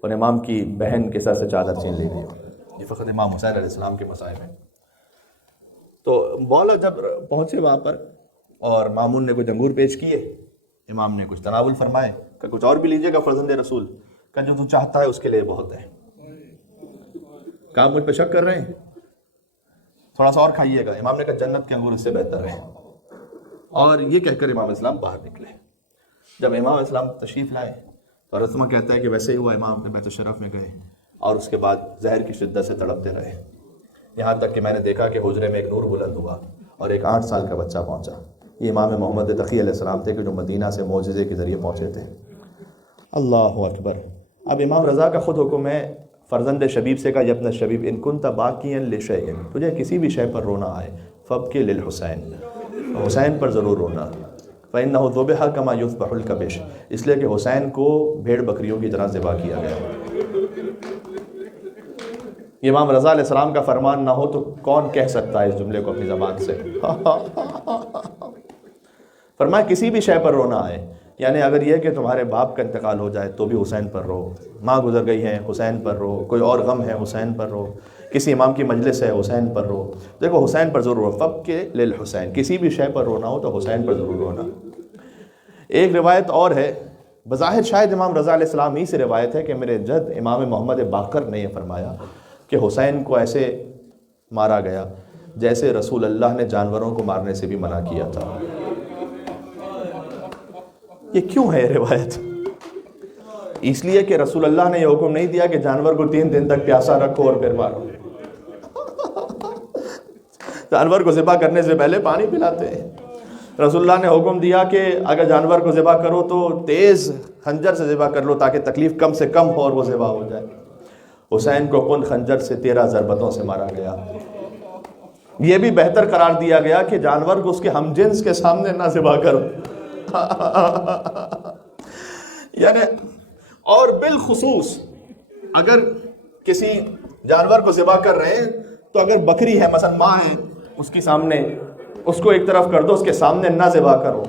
اور امام کی بہن کے سر سے چادر چھین لی گئی ہو. یہ فقط امام حسین علیہ السلام کے مصائب ہیں. تو مولا جب پہنچے وہاں پر اور مامون نے کچھ انگور پیش کیے، امام نے کچھ تناول فرمائے کہ کچھ اور بھی لیجیے گا فرزند رسول کا، جو تو چاہتا ہے اس کے لیے بہت ہے. کہا مجھ پہ شک کر رہے ہیں، تھوڑا سا اور کھائیے گا. امام نے کہا جنت کے انگور اس سے بہتر ہیں. اور یہ کہہ کر امام اسلام باہر نکلے. جب امام اسلام تشریف لائے تو رسمہ کہتا ہے کہ ویسے ہی ہوا، امام اپنے بیت الشرف میں گئے اور اس کے بعد زہر کی شدت سے تڑپتے رہے، یہاں تک کہ میں نے دیکھا کہ حجرے میں ایک نور بلند ہوا اور ایک 8 سال کا بچہ پہنچا. یہ امام محمد تقی علیہ السلام تھے کہ جو مدینہ سے معجزے کے ذریعے پہنچے تھے. اللہ اکبر. اب امام رضا کا خود حکم ہے، فرزند شبیب سے کہا یبن شبیب ان کنت باقیا لشیء، تجھے کسی بھی شے پر رونا آئے فابکی للحسین، حسین پر ضرور رونا. فإنه ذبح كما يذبح الكبش، اس لیے کہ حسین کو بھیڑ بکریوں کی طرح ذبح کیا گیا. یہ امام رضا علیہ السلام کا فرمان نہ ہو تو کون کہہ سکتا ہے اس جملے کو اپنی زبان سے؟ فرمایا کسی بھی شے پر رونا آئے، یعنی اگر یہ کہ تمہارے باپ کا انتقال ہو جائے تو بھی حسین پر رو، ماں گزر گئی ہے حسین پر رو، کوئی اور غم ہے حسین پر رو، کسی امام کی مجلس ہے حسین پر رو. دیکھو حسین پر ضرور رو، فبکی للحسین، کسی بھی شے پر رونا ہو تو حسین پر ضرور رونا. ایک روایت اور ہے، بظاہر شاید امام رضا علیہ السلام ہی سے روایت ہے، کہ میرے جد امام محمد باقر نے یہ فرمایا کہ حسین کو ایسے مارا گیا جیسے رسول اللہ نے جانوروں کو مارنے سے بھی منع کیا تھا. یہ کیوں ہے روایت؟ اس لیے کہ رسول اللہ نے یہ حکم نہیں دیا کہ جانور کو 3 دن تک پیاسا رکھو اور پھر مارو. جانور کو ذبح کرنے سے پہلے پانی پلاتے ہیں. رسول اللہ نے حکم دیا کہ اگر جانور کو ذبح کرو تو تیز خنجر سے ذبح کر لو تاکہ تکلیف کم سے کم ہو اور وہ ذبح ہو جائے. حسین کو کن خنجر سے 13 ضربتوں سے مارا گیا. یہ بھی بہتر قرار دیا گیا کہ جانور کو اس کے ہم جنس کے سامنے نہ ذبح کرو. یعنی اور بالخصوص اگر کسی جانور کو ذبح کر رہے ہیں تو اگر بکری ہے مثلا ماں ہے اس کی سامنے، اس کو ایک طرف کر دو، اس کے سامنے نہ ذبح کرو.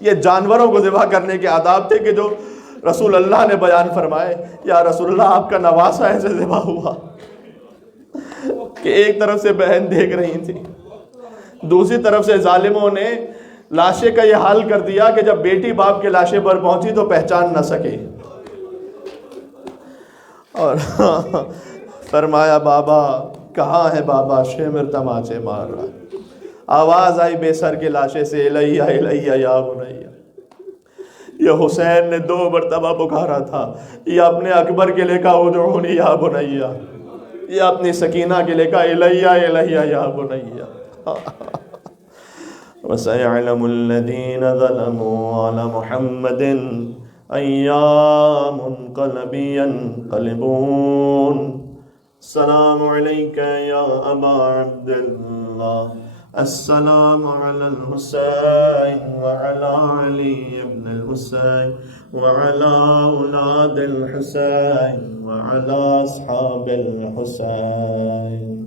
یہ جانوروں کو ذبح کرنے کے آداب تھے کہ جو رسول اللہ نے بیان فرمائے. یا رسول اللہ آپ کا نواسہ ایسے ذبح ہوا کہ ایک طرف سے بہن دیکھ رہی تھی، دوسری طرف سے ظالموں نے لاشیں کا یہ حال کر دیا کہ جب بیٹی باپ کے لاشیں پر پہنچی تو پہچان نہ سکے. اور فرمایا بابا کہاں ہے بابا، شمر تماچے مار رہا. آواز آئی بے سر کے لاشے سے الیہ الیہ یا بنیہ. یہ حسین نے 2 مرتبہ پکارا تھا. یہ اپنے اکبر کے لے کہا ادعونی یا بنیہ، یہ اپنی سکینہ کے لے کہا الیہ الیہ یا بنیہ. وَسَيَعْلَمُ الَّذِينَ ظَلَمُوا عَلَى مُحَمَّدٍ أَيَّا مُنْقَلَبٍ يَنْقَلِبُونَ. السلام علیکہ یا ابا عبداللہ السلام على الحسين وعلى علي بن الحسين وعلى أولاد الحسين وعلى أصحاب الحسين.